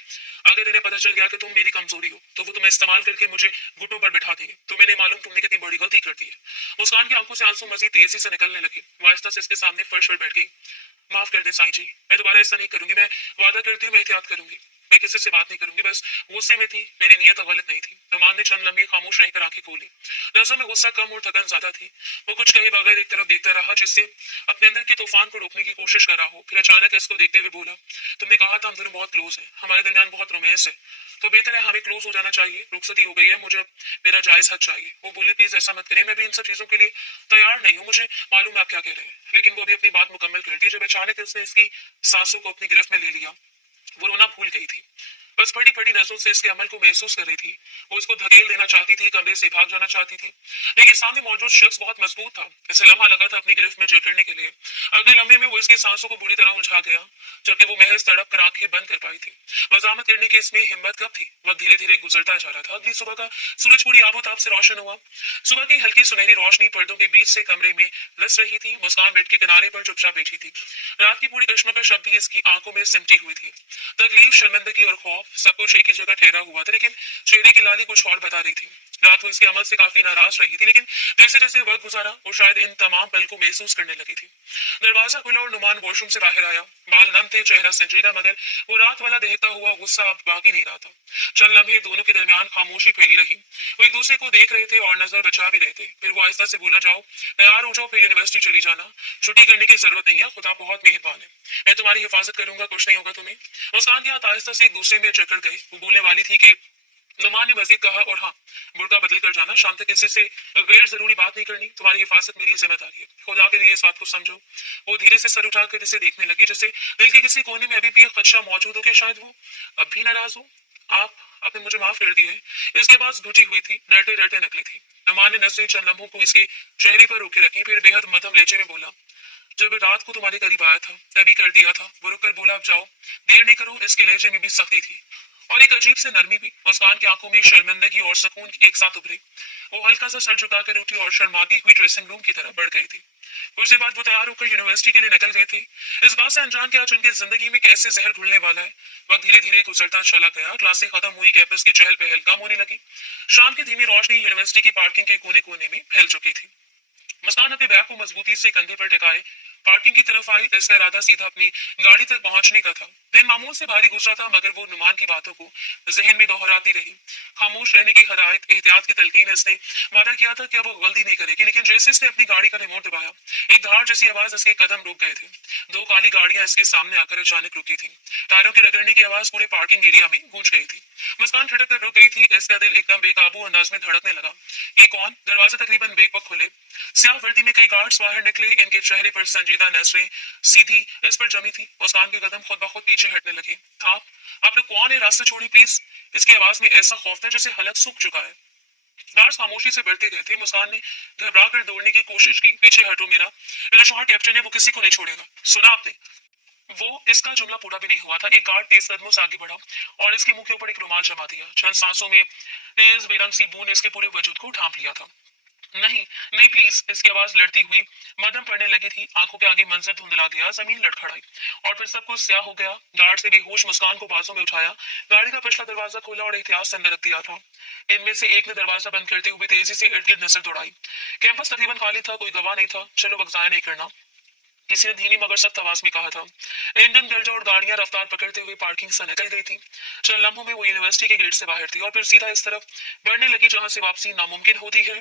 अगर इन्हें पता चल गया कि तुम मेरी कमजोरी हो, तो वो तुम्हें इस्तेमाल करके मुझे घुटनों पर बिठा देंगे। तो मैंने मालूम तुमने कितनी बड़ी गलती कर दी है। मुस्कान की आंखों से आंसू मजीद तेजी से निकलने लगे। वो आहिस्ता से इसके सामने फर्श पर बैठ गई। माफ कर दे साईं जी, मैं दोबारा ऐसा नहीं करूंगी। मैं वादा करती हूँ, मैं एहतियात करूंगी। मैं किसी से बात नहीं करूंगी, बस गुस्से में थी, मेरी नीयत गलत नहीं थी। नुमान ने चंद लम्हे खामोश रहकर आंखें खोली। नजरों में गुस्सा कम और थकन ज्यादा थी। वो कुछ कहे बगैर एक तरफ देखता रहा, जिससे अपने अंदर के तूफान को रोकने की कोशिश कर रहा हो। फिर अचानक इसको देखते हुए बोला, तुमने कहा था हम दोनों बहुत क्लोज हैं, हमारे दरमियान बहुत रोमांस है, तो बेहतर है हमें क्लोज हो जाना चाहिए। रुखसती हो गई है, मुझे अब मेरा जायज हक चाहिए। वो बोली, प्लीज ऐसा मत करें, मैं भी इन सब चीजों के लिए तैयार नहीं हूँ। मुझे मालूम है आप क्या कह रहे हैं। लेकिन वो अभी अपनी बात मुकम्मल कर दी जब अचानक उसने इसकी सांसों को अपनी गिरफ्त में ले लिया। वो रोना भूल गई थी, बस बड़ी बड़ी नजरों से इसके अमल को महसूस कर रही थी। वो इसको धकेल देना चाहती थी, कमरे से भाग जाना चाहती थी, लेकिन सामने मौजूद शख्स बहुत मजबूत था। इसे लम्हा लगा था अपनी गिरफ्त में जकड़ने के लिए। अगले लम्हे में वो इसकी सांसों को बुरी तरह उलझा गया, जबकि वो महज तड़प कर आंखें बंद कर पाई थी। वजामत करने की इसमें हिम्मत कब थी? वक्त धीरे धीरे गुजरता जा रहा था। अगली सुबह का सूरज पूरी आबोताब से रोशन हुआ। सुबह की हल्की सुनहरी रोशनी पर्दों के बीच से कमरे में लस रही थी। मुस्कान बेड के किनारे पर चुपचाप बैठी थी। रात की पूरी कश्मकश अब भी इसकी आंखों में सिमटी हुई थी। तकलीफ, शर्मिंदगी और खौफ सब कुछ एक ही जगह ठहरा हुआ था, लेकिन चेहरे की लाली कुछ और बता रही थी। रात को इसके अमल से काफी नाराज रही थी, लेकिन जैसे जैसे वक्त गुजारा वो शायद इन तमाम पल को महसूस करने लगी थी। दरवाजा खुला और नुमान वॉशरूम से बाहर आया। बाल नम थे, चेहरा संजीदा, मगर वो रात वाला दहकता हुआ गुस्सा अब बाकी नहीं रहा था। चंद लम्हे दोनों के दरमियान खामोशी फैली रही। वो एक दूसरे को देख रहे थे और नजर बचा भी रहे थे। फिर वो आहिस्ता से बोला, जाओ तैयार हो जाओ, फिर यूनिवर्सिटी चली जाना। छुट्टी करने की जरूरत नहीं है, खुदा बहुत मेहरबान है। मैं तुम्हारी हिफाजत करूंगा, कुछ नहीं होगा तुम्हें। मुस्कान के हाथ आहिस्ता से एक दूसरे में जकड़ गए। वो बोलने वाली थी कि नुमान ने मजीद कहा, और हाँ, बुर्का बदल कर जाना, शाम तक किसी से गैर जरूरी बात नहीं करनी। तुम्हारी हिफाजत मेरी जिम्मेदारी है, खुदा के लिए इस बात को समझो। वो धीरे से सर उठाकर इसे देखने लगी, जैसे दिल के किसी कोने में अभी भी एक खदशा मौजूद हो कि शायद वो अब भी नाराज हो। आप आपने मुझे माफ कर दिया है। इसके बाद टूटी हुई थी, डरते डरते नकली थी। नुमान ने नजरें चंद लम्हों को इसके चेहरे पर रोके रखी, फिर बेहद मध्यम लहजे में बोला, जब रात को तुम्हारे करीब आया था तभी कर दिया था। वो रुक कर बोला, अब जाओ, देर नहीं करो। इसके लहजे में भी सख्ती थी और एक अजीब से नरमी भी। मुस्कान की आंखों में शर्मिंदगी और सुकून एक साथ उभरे। वो हल्का सा सर झुकाकर उठी और शर्माती हुई ड्रेसिंग रूम की तरफ बढ़ गई थी। कुछ देर बाद वो तैयार होकर यूनिवर्सिटी के लिए निकल गए थे, इस बात से अनजान कि आज उनकी जिंदगी में कैसे जहर घुलने वाला है। वक्त धीरे धीरे गुजरता चला गया। क्लासें खत्म हुई, कैंपस की चहल पहल कम होने लगी। शाम की धीमी रोशनी यूनिवर्सिटी की पार्किंग के कोने कोने में फैल चुकी थी। मुस्कान अपने बैग को मजबूती से कंधे पर टिकाए पार्किंग की तरफ आई। इसका इरादा सीधा अपनी गाड़ी तक पहुंचने का था। दिन मामूल से भारी गुजरा था, मगर वो नुमान की बातों को जहन में दोहराती रही। खामोश रहने की हदायत, एहतियात की तलकीन। इसने वादा किया था कि अब वो गलती नहीं करेगी, लेकिन जैसे इसने अपनी गाड़ी का रिमोट दबाया, एक धार जैसी आवाज इसके कदम रुक गए थे। दो काली गाड़ियां इसके सामने आकर अचानक रुकी थी। टायरों की रगड़ने की आवाज पूरे पार्किंग एरिया में गूंज गई थी। मुस्कान ठिठक कर रुक गई थी। इसका दिल एकदम बेकाबू अंदाज में धड़कने लगा। ये कौन? दरवाजा तकरीबन बेवक्त खुले। स्याह वर्दी में कई गार्ड्स बाहर निकले। इनके चेहरे पर संजीदा नजरें सीधी इस पर जमी थी। मुस्कान के कदम खुद ब खुद पीछे हटने लगे। आप लोग कौन है? रास्ता छोड़िए प्लीज। इसकी आवाज में ऐसा खौफ था जैसे हलक सूख चुका है। गार्ड्स खामोशी से बढ़ते गए थे। मुस्कान ने घबरा कर दौड़ने की कोशिश की। पीछे हटो, मेरा मेरा शौहर कैप्टन है, वो किसी को नहीं छोड़ेगा। सुना आपने? वो इसका जुमला पूरा भी नहीं हुआ था, एक गार्ड तेज कदमों से आगे बढ़ा और इसके मुंह के ऊपर एक रुमाल जमा दिया। चंद सांसों में तेज बेरंग सी बूंद इसके पूरे वजूद को ढांप लिया था। नहीं, नहीं प्लीज, इसकी आवाज लड़ती हुई मदम पड़ने लगी थी। आंखों के आगे मंजर धुंधला गया, जमीन लड़खड़ाई और फिर सब कुछ स्याह हो गया। गार्ड से बेहोश मुस्कान को बाजू में उठाया, गाड़ी का पिछला दरवाजा खोला और एहतियात से अंदर रख दिया था। इनमें से एक ने दरवाजा बंद करते हुए तेजी से इर्द गिर्द नजर दौड़ाई। कैंपस तकरीबन खाली था, कोई गवाह नहीं था। चलो वक्त जाया नहीं करना, किसी ने धीमी मगर सख्त आवाज में कहा था। इंजन गर्जा और गाड़ियां रफ्तार पकड़ते हुए पार्किंग से निकल गई थी। चंद लम्हों में वो यूनिवर्सिटी के गेट से बाहर थी और फिर सीधा इस तरफ बढ़ने लगी जहां से वापसी नामुमकिन होती है।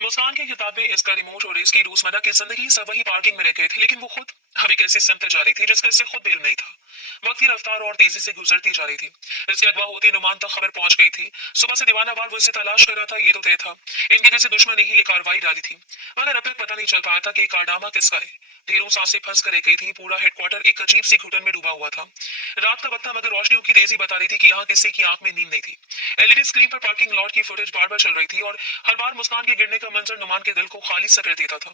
मुस्कान की किताबें, इसका रिमोट और इसकी रोजमर्रा की जिंदगी सब वही पार्किंग में रह गए थे, लेकिन वो खुद अब एक ऐसी सिमत जा रही थी जिसका इससे खुद दिल नहीं था। वक्त की रफ्तार और तेजी से गुजरती जा रही थी। इसके अगवा होती नुमान तक खबर पहुंच गई थी। सुबह से दीवाना बार वो इसे तलाश कर रहा था, ये तो तय था। इनके जैसे दुश्मन ने ही ये कार्रवाई डाली थी, मगर अब तक पता नहीं चल पाया था कि कारनामा किसका है। ढेरों सांसें फंस कर रह गई थी। पूरा हेडक्वार्टर एक अजीब सी घुटन में डूबा हुआ था। रात का वक्त था, मगर रोशनियों की तेजी बता रही थी कि यहाँ किसी की आंख में नींद नहीं थी। एलईडी स्क्रीन पर पार्किंग लॉट की फुटेज बार बार चल रही थी और हर बार मुस्कान के गिरने का मंजर नुमान के दिल को खाली सा कर देता था।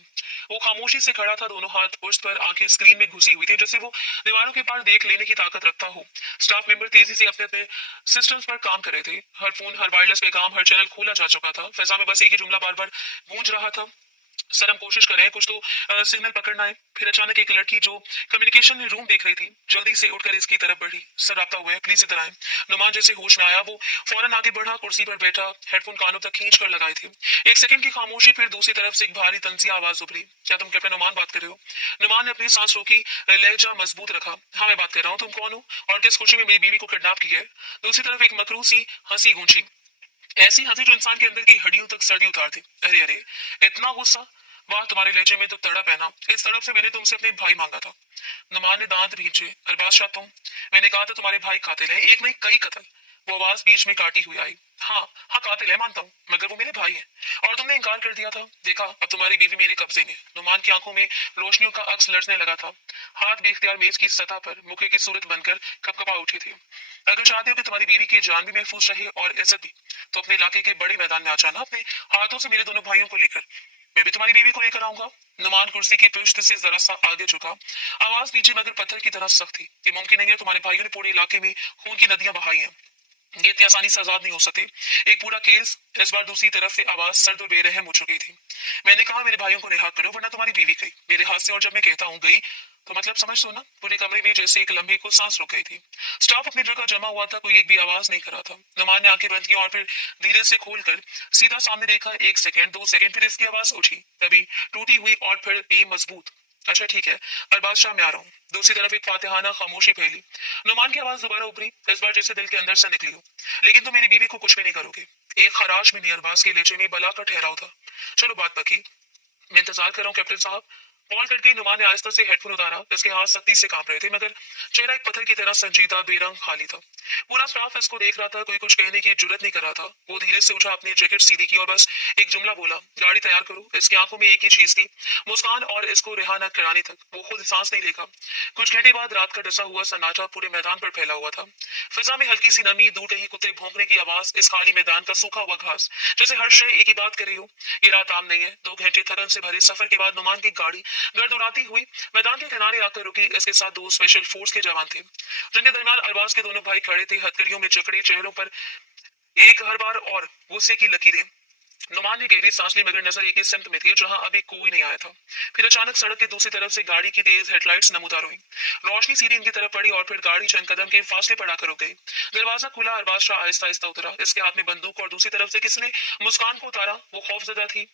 वो खामोशी से खड़ा था, दोनों हाथ पुश्त पर, आंखें स्क्रीन में घुसी हुई थी, जैसे वो दीवारों के पार देख लेने की ताकत रखता हो। स्टाफ मेंबर तेजी से अपने अपने सिस्टम्स पर काम कर रहे थे। हर फोन, हर वायरलेस पैगाम, हर चैनल खोला जा चुका था। फिजा में बस एक ही जुमला बार बार गूंज रहा था, सर हम कोशिश कर रहे हैं, कुछ तो सिग्नल पकड़ना है। फिर अचानक एक लड़की जो कम्युनिकेशन रूम देख रही थी जल्दी से उठकर इसकी तरफ बढ़ी। सर राब्ता हुआ है, प्लीज इधर आए। नुमान जैसे होश में आया, वो फौरन आगे बढ़ा, कुर्सी पर बैठा, हेडफोन कानों तक खींच कर लगाए थे। एक सेकंड की खामोशी, फिर दूसरी तरफ से एक भारी तंजिया आवाज उभरी। क्या तुम कैप्टन नुमान बात कर रहे हो? नुमान ने अपनी सांस रोकी, लहजा मजबूत रखा। हाँ मैं बात कर रहा हूँ, तुम कौन हो और किस खुशी में मेरी बीवी को किडनैप किया है? दूसरी तरफ एक मकरू सी हंसी गूंजी, ऐसी हंसी जो इंसान के अंदर की हड्डियों तक सर्दी उतार दी। अरे अरे, इतना गुस्सा? वाह, तुम्हारे लहजे में तो तड़प है ना। इस तड़प से मैंने तुमसे अपने भाई मांगा था। नुमान ने दांत भींचे। अरबाज शाह तुम? मैंने कहा था तुम्हारे भाई कातिल है, एक नहीं कई कत्ल। वो आवाज बीच में काटी हुई आई। हाँ हाँ कातिल है, मानता हूँ, मगर वो मेरे भाई है और तुमने इनकार कर दिया था। देखा, अब तुम्हारी बीवी मेरे कब्जे में। नुमान की आंखों में रोशनियों का अक्स लड़ने लगा था। हाथ बेख्तियार मेज की सतह पर मुखे की सूरत बनकर कपकपा उठी थी। अगर चाहते हो कि तुम्हारी बीवी की जान भी महफूज रहे और इज्जत भी, तो अपने इलाके के बड़े मैदान में आ जाना, अपने हाथों से मेरे दोनों भाइयों को लेकर। मैं भी तुम्हारी बीवी को लेकर आऊंगा। नुमान कुर्सी की पुश्त से जरा सा आगे झुका, आवाज नीचे मगर पत्थर की तरह सख्त थी। ये मुमकिन नहीं है, तुम्हारे भाइयों ने पूरे इलाके में खून की नदियां बहाई हैं, ये इतनी आसानी से आजाद नहीं हो सकते। एक पूरा केस। इस बार दूसरी तरफ से आवाज सर्द और बेरहम हो चुकी थी। मैंने कहा मेरे भाइयों को रिहा करो, वरना तुम्हारी बीवी गई मेरे हाथ से। और जब मैं कहता हूँ गई, तो मतलब समझ दो ना। पूरे कमरे में जैसे एक लम्हे को सांस रुक गई थी। स्टाफ अपनी जगह जमा हुआ था, कोई एक भी आवाज नहीं कर रहा था। नुमान ने आंखें बंद की और फिर धीरे से खोलकर सीधा सामने देखा। एक सेकंड, दो सेकंड, फिर इसकी आवाज उठी, तभी टूटी हुई और फिर भी मजबूत। अच्छा ठीक है, अरबाज शाह मैं आ रहा हूँ। दूसरी तरफ एक फातिहाना खामोशी फैली। नुमान की आवाज दोबारा उभरी, इस बार जैसे दिल के अंदर से निकली हो। लेकिन तुम मेरी बीवी को कुछ भी नहीं करोगे। एक खराश में नहीं, अरबाज के लहजे में बला का ठहराव था। चलो बात पकी, मैं इंतजार कर रहा हूँ कैप्टन साहब। कॉल कट गई। नुमान ने आहिस्ता से हेडफोन उतारा, इसके हाथ सख्ती से कांप रहे थे, मगर चेहरा एक पत्थर की तरह संजीदा बेरंग खाली था। पूरा स्टाफ इसको देख रहा था, कोई कुछ कहने की जुर्रत नहीं कर रहा था। वो धीरे से उठा, अपनी जैकेट सीधी की और बस एक जुमला बोला, गाड़ी तैयार करो। इसकी आंखों में एक ही चीज थी, मुस्कान, और इसको रिहा न कराने तक वो खुद सांस नहीं लेगा। कुछ घंटे बाद रात का डसा हुआ सन्नाटा पूरे मैदान पर फैला हुआ था। फिजा में हल्की सी नमी, दूर कहीं कुत्ते भौंकने की आवाज, इस खाली मैदान का सूखा हुआ घास, जैसे हर शय एक ही बात कर रही हो। ये रात आम नहीं है। 2 घंटे थकन से भरे सफर के बाद नुमान की गाड़ी गर्द उड़ाती हुई मैदान के किनारे आकर रुकी। इसके साथ 2 स्पेशल फोर्स के जवान थे, जिनके दरमियान अरबाज के दोनों भाई खड़े थे, हथकड़ियों में जकड़े, चेहरों पर एक हर बार और गुस्से की लकीरें। नुमान ने गहरी सांस ली, मगर नजर एक ही सिमत में थी जहां अभी कोई नहीं आया था। फिर अचानक सड़क के दूसरी तरफ से गाड़ी की तेज हेडलाइट्स नमूदार हुई। रोशनी सीधी इनकी तरफ पड़ी और फिर गाड़ी चंद कदम के फासले पर आकर रुक गई। दरवाजा खुला, अरबाज शाह आहिस्ता आहिस्ता उतरा, इसके हाथ में बंदूक, और दूसरी तरफ से किसने मुस्कान को उतारा। वो खौफजदा थी,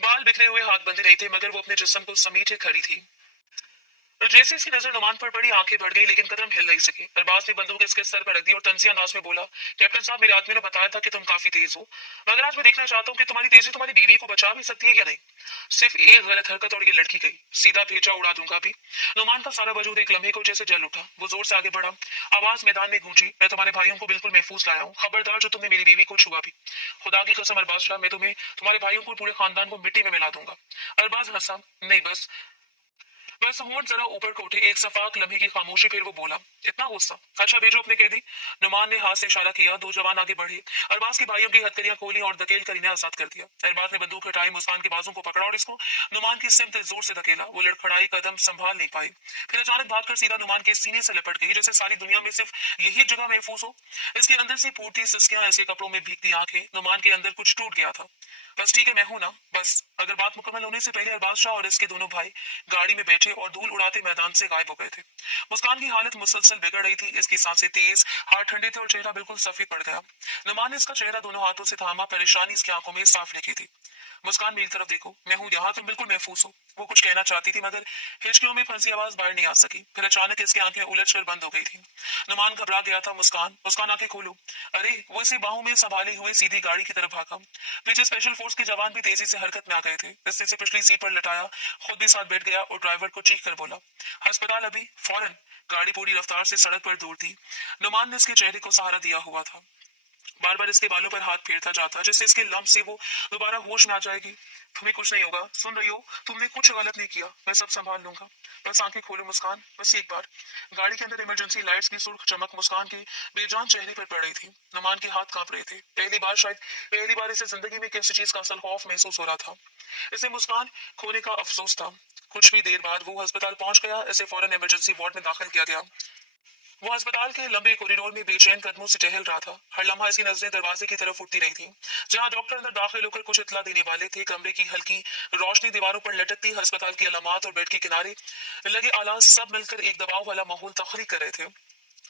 बाल बिखरे हुए, हाथ बंधे नहीं थे, मगर वो अपने जिस्म को समीटे खड़ी थी। जैसे इसकी नजर नुमान पर पड़ी, आंखें बढ़ गई, लेकिन कदम हिल नहीं सके। अरबाज ने बंदूक इसके सर पर रख दी और तंजी अंदाज में बोला, कैप्टन साहब मेरे आदमी ने बताया था कि तुम काफी तेज हो, मगर आज मैं देखना चाहता हूँ कि तुम्हारी तेजी तुम्हारी बीवी को बचा भी सकती है या नहीं। सिर्फ एक गलत हरकत और ये लड़की गई, सीधा भेजा उड़ा दूंगा भी। नुमान का सारा वजूद एक लम्हे को जैसे जल उठा। वो जोर से आगे बढ़ा, आवाज मैदान में गूंजी, मैं तुम्हारे भाइयों को बिल्कुल महफूज लाया हूँ, खबरदार जो तुमने मेरी बीवी को छुआ भी। खुदा की कसम अरबाज शाह, मैं तुम्हें, तुम्हारे भाइयों को, पूरे खानदान को मिट्टी में मिला दूंगा। अरबाज हंसा, नहीं बस बस होंठ जरा ऊपर को उठे, एक सफाक लम्हे की खामोशी, फिर वो बोला, इतना गुस्सा? अच्छा भेजो अपने कैदी। नुमान ने हाथ से इशारा किया। दो जवान आगे बढ़े, अरबाज की भाइयों की हथकड़ियां खोली और धकेल कर इन्हें आजाद कर दिया। अरबाज ने बंदूक हटाई, मुस्कान के बाजू को पकड़ा और इसको नुमान की सिमत जोर से धकेला। वो लड़खड़ाई, कदम संभाल नहीं पाई, फिर अचानक भागकर सीधा नुमान के सीने से लपट गई, जैसे सारी दुनिया में सिर्फ यही एक जगह महफूज हो। इसके अंदर से फूटती सिसकियां, ऐसे कपड़ों में भीगती आंखें, नुमान के अंदर कुछ टूट गया था। बस ठीक है, मैं हूं ना, बस। अगर बात मुकम्मल होने से पहले अरबाज शाह और इसके दोनों भाई गाड़ी में बैठे और धूल उड़ाते मैदान से गायब हो गए थे। मुस्कान की हालत मुसलसल बिगड़ रही थी, इसकी सांसें तेज, हाथ ठंडे थे और चेहरा बिल्कुल सफेद पड़ गया। नुमान ने इसका चेहरा दोनों हाथों से थामा, परेशानी इसकी आंखों में साफ लिखी थी। मुस्कान, मेरी तरफ देखो, मैं हूं यहाँ, तुम बिल्कुल महफूज हो। वो कुछ कहना चाहती थी मगर हिचकियों में फंसी आवाज बाहर नहीं आ सकी। फिर अचानक इसकी आंखें उलझकर बंद हो गई थी। नुमान घबरा गया था। मुस्कान, मुस्कान, आंखें खोलो। अरे! वो इसे बाहों में संभाले हुए सीधी गाड़ी की तरफ भागा। पीछे स्पेशल फोर्स के जवान भी तेजी से हरकत में आ गए थे। रस्ते से पिछली सीट पर लटाया, खुद भी साथ बैठ गया और ड्राइवर को चीख कर बोला, अस्पताल अभी, फौरन। गाड़ी पूरी रफ्तार से सड़क पर दूर थी। नुमान ने इसके चेहरे को सहारा दिया हुआ था, बार बार इसके बालों पर हाथ फेरता जाता, जिससे इसके लम्ब से वो दोबारा होश में आ जाएगी। तुम्हें कुछ नहीं होगा, सुन रही हो, तुमने कुछ गलत नहीं किया, मैं सब संभाल लूंगा। बस आंखें खोलो मुस्कान, बस एक बार। गाड़ी के अंदर इमरजेंसी लाइट्स की सुर्ख चमक मुस्कान के बेजान चेहरे पर पड़ रही थी। नुमान के हाथ कांप रहे थे। पहली बार, शायद पहली बार इसे जिंदगी में किसी चीज का असल खौफ महसूस हो रहा था। इसे मुस्कान खोने का अफसोस था। कुछ भी देर बाद वो अस्पताल पहुंच गया। इसे फौरन इमरजेंसी वार्ड में दाखिल किया गया। वो अस्पताल के लंबे कॉरिडोर में बेचैन कदमों से टहल रहा था। हर लम्हा इसकी नजरें दरवाजे की तरफ उठती रही थी, जहां डॉक्टर अंदर दाखिल होकर कुछ इतला देने वाले थे। कमरे की हल्की रोशनी दीवारों पर लटकती, अस्पताल की अलामात और बेड के किनारे लगे आलात सब मिलकर एक दबाव वाला माहौल तख्लीक कर रहे थे।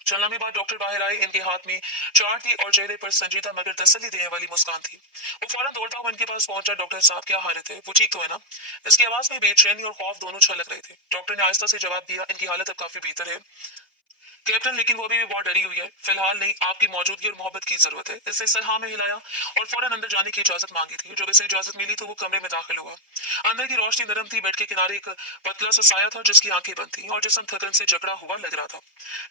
चंद लम्हे बाद डॉक्टर बाहर आए। इनके हाथ में चार्ट थी और चेहरे पर संजीदा मगर तसल्ली देने वाली मुस्कान थी। वो फौरन दौड़ता हुआ इनके पास पहुंचा। डॉक्टर साहब, क्या हालत है? वो ठीक तो है ना? इसकी आवाज में बेचैनी और खौफ दोनों छलक रहे थे। डॉक्टर ने आहिस्ता से जवाब दिया, इनकी हालत अब काफी बेहतर है कैप्टन, लेकिन वो अभी भी बहुत डरी हुई है। फिलहाल नहीं, आपकी मौजूदगी और मोहब्बत की जरूरत है। इसने सर हाँ में हिलाया और फौरन अंदर जाने की इजाजत मांगी थी। जब इसे इजाजत मिली तो वो कमरे में दाखिल हुआ। अंदर की रोशनी नरम थी। बेड के किनारे एक पतला सा साया था जिसकी आंखें बंद थी और जिसम थकन से जकड़ा हुआ लग रहा था।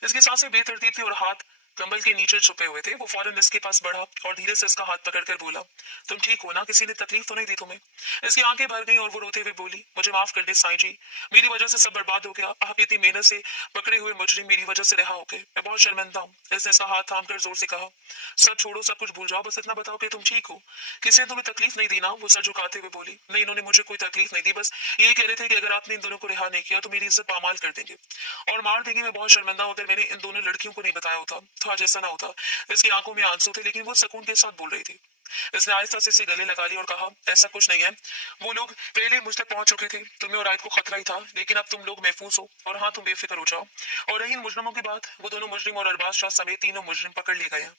इसकी सांसें बेतरतीब थी और हाथ कंबल के नीचे छुपे हुए थे। वो फौरन इसके पास बढ़ा और धीरे से इसका हाथ पकड़कर बोला, तुम ठीक हो ना? किसी ने तकलीफ तो नहीं दी तुम्हें? इसकी आंखें भर गईं और वो रोते हुए बोली, मुझे माफ कर दे साईं जी, मेरी वजह से सब बर्बाद हो गया। आप इतनी मेहनत से पकड़े हुए मुजरिम मेरी वजह से रिहा हो गए, मैं बहुत शर्मिंदा हूँ। इसने इसका हाथ थाम कर जोर से कहा, सब छोड़ो, सब कुछ भूल जाओ, बस इतना बताओ कि तुम ठीक हो। किसी ने तुम्हें तकलीफ नहीं दी ना? वो सर झुकाते हुए बोली, नहीं, इन्होंने मुझे कोई तकलीफ नहीं दी, बस यही कह रहे थे कि अगर आपने इन दोनों को रिहा नहीं किया तो मेरी इज्जत पामाल कर देंगे और मार देंगे। मैं बहुत शर्मिंदा हूं, अगर मैंने इन दोनों लड़कियों को नहीं बताया होता तो आज ऐसा ना होता। इसकी आंखों में आंसू थे, लेकिन वो सुकून के साथ बोल रही थी। इसने आहिस्ता से इसे गले लगा लिया और कहा, ऐसा कुछ नहीं है, वो लोग पहले मुझ तक पहुंच चुके थे। तुम्हें और आयत को खतरा ही था, लेकिन अब तुम लोग महफूज हो और हाँ, तुम बेफिक्र हो जाओ। और रही इन मुजरिमों की बात, वो दोनों मुजरिम और अरबाज शाह समेत तीनों मुजरिम पकड़ लिए गए हैं।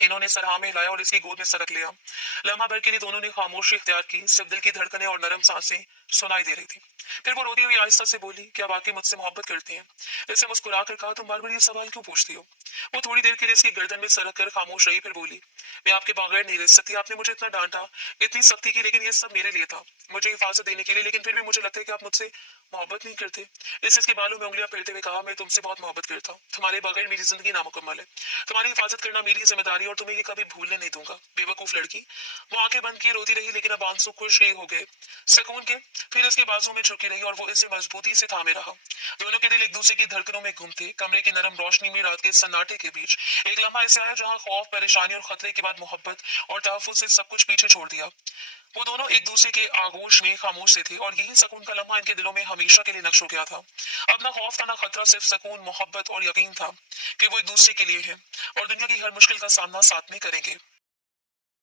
इन्होंने सरहा में हिलाया और इसकी गोद में सरक लिया। लम्हा भर के लिए दोनों ने खामोशी इख्तियार की। सिर्फ दिल की धड़कनें और नरम सांसें सुनाई दे रही थी। फिर वो रोती हुई आहिस्ता से बोली, क्या वाकई मुझसे मोहब्बत करती हैं? इसे मुस्कुराकर कहा, तुम बार बार ये सवाल क्यों पूछती हो? वो थोड़ी देर के लिए इसकी गर्दन में सरक कर खामोश रही, फिर बोली, मैं आपके बगैर नहीं रह सकती। आपने मुझे इतना डांटा, इतनी सख्ती की, लेकिन ये सब मेरे लिए था, मुझे हिफाजत देने के लिए, लेकिन फिर भी मुझे लगता है कि आप मुझसे मोहब्बत नहीं करते। इसके बालों में उंगलियां फेरते हुए कहा, मैं तुमसे बहुत मोहब्बत करता हूँ। तुम्हारे बगैर मेरी जिंदगी नामुकम्मल है। तुम्हारी हिफाजत करना मेरी जिम्मेदारी और तुम्हें ये कभी भूलने नहीं दूंगा। बेवकूफ लड़की। वो आंखें बंद किए रोती रही, लेकिन अब आंसू खुश ही हो गए, सुकून के। फिर इसके बाजू में झुकी रही और वो इसे मजबूती से थामे रहा। दोनों के दिल एक दूसरे की धड़कनों में घूमते। कमरे की नरम रोशनी में रात के सन्नाटे के बीच एक लम्हा ऐसा आया जहां खौफ, परेशानी और खतरे के बाद मोहब्बत और तहफ्फुज़ से सब कुछ पीछे छोड़ दिया। वो दोनों एक दूसरे के आगोश में खामोश से थे और यही सुकून का लम्हा इनके दिलों में हमेशा के लिए नक्श हो गया था। अब ना खौफ था, ना खतरा, सिर्फ सुकून, मोहब्बत और यकीन था कि वो एक दूसरे के लिए है और दुनिया की हर मुश्किल का सामना साथ में करेंगे।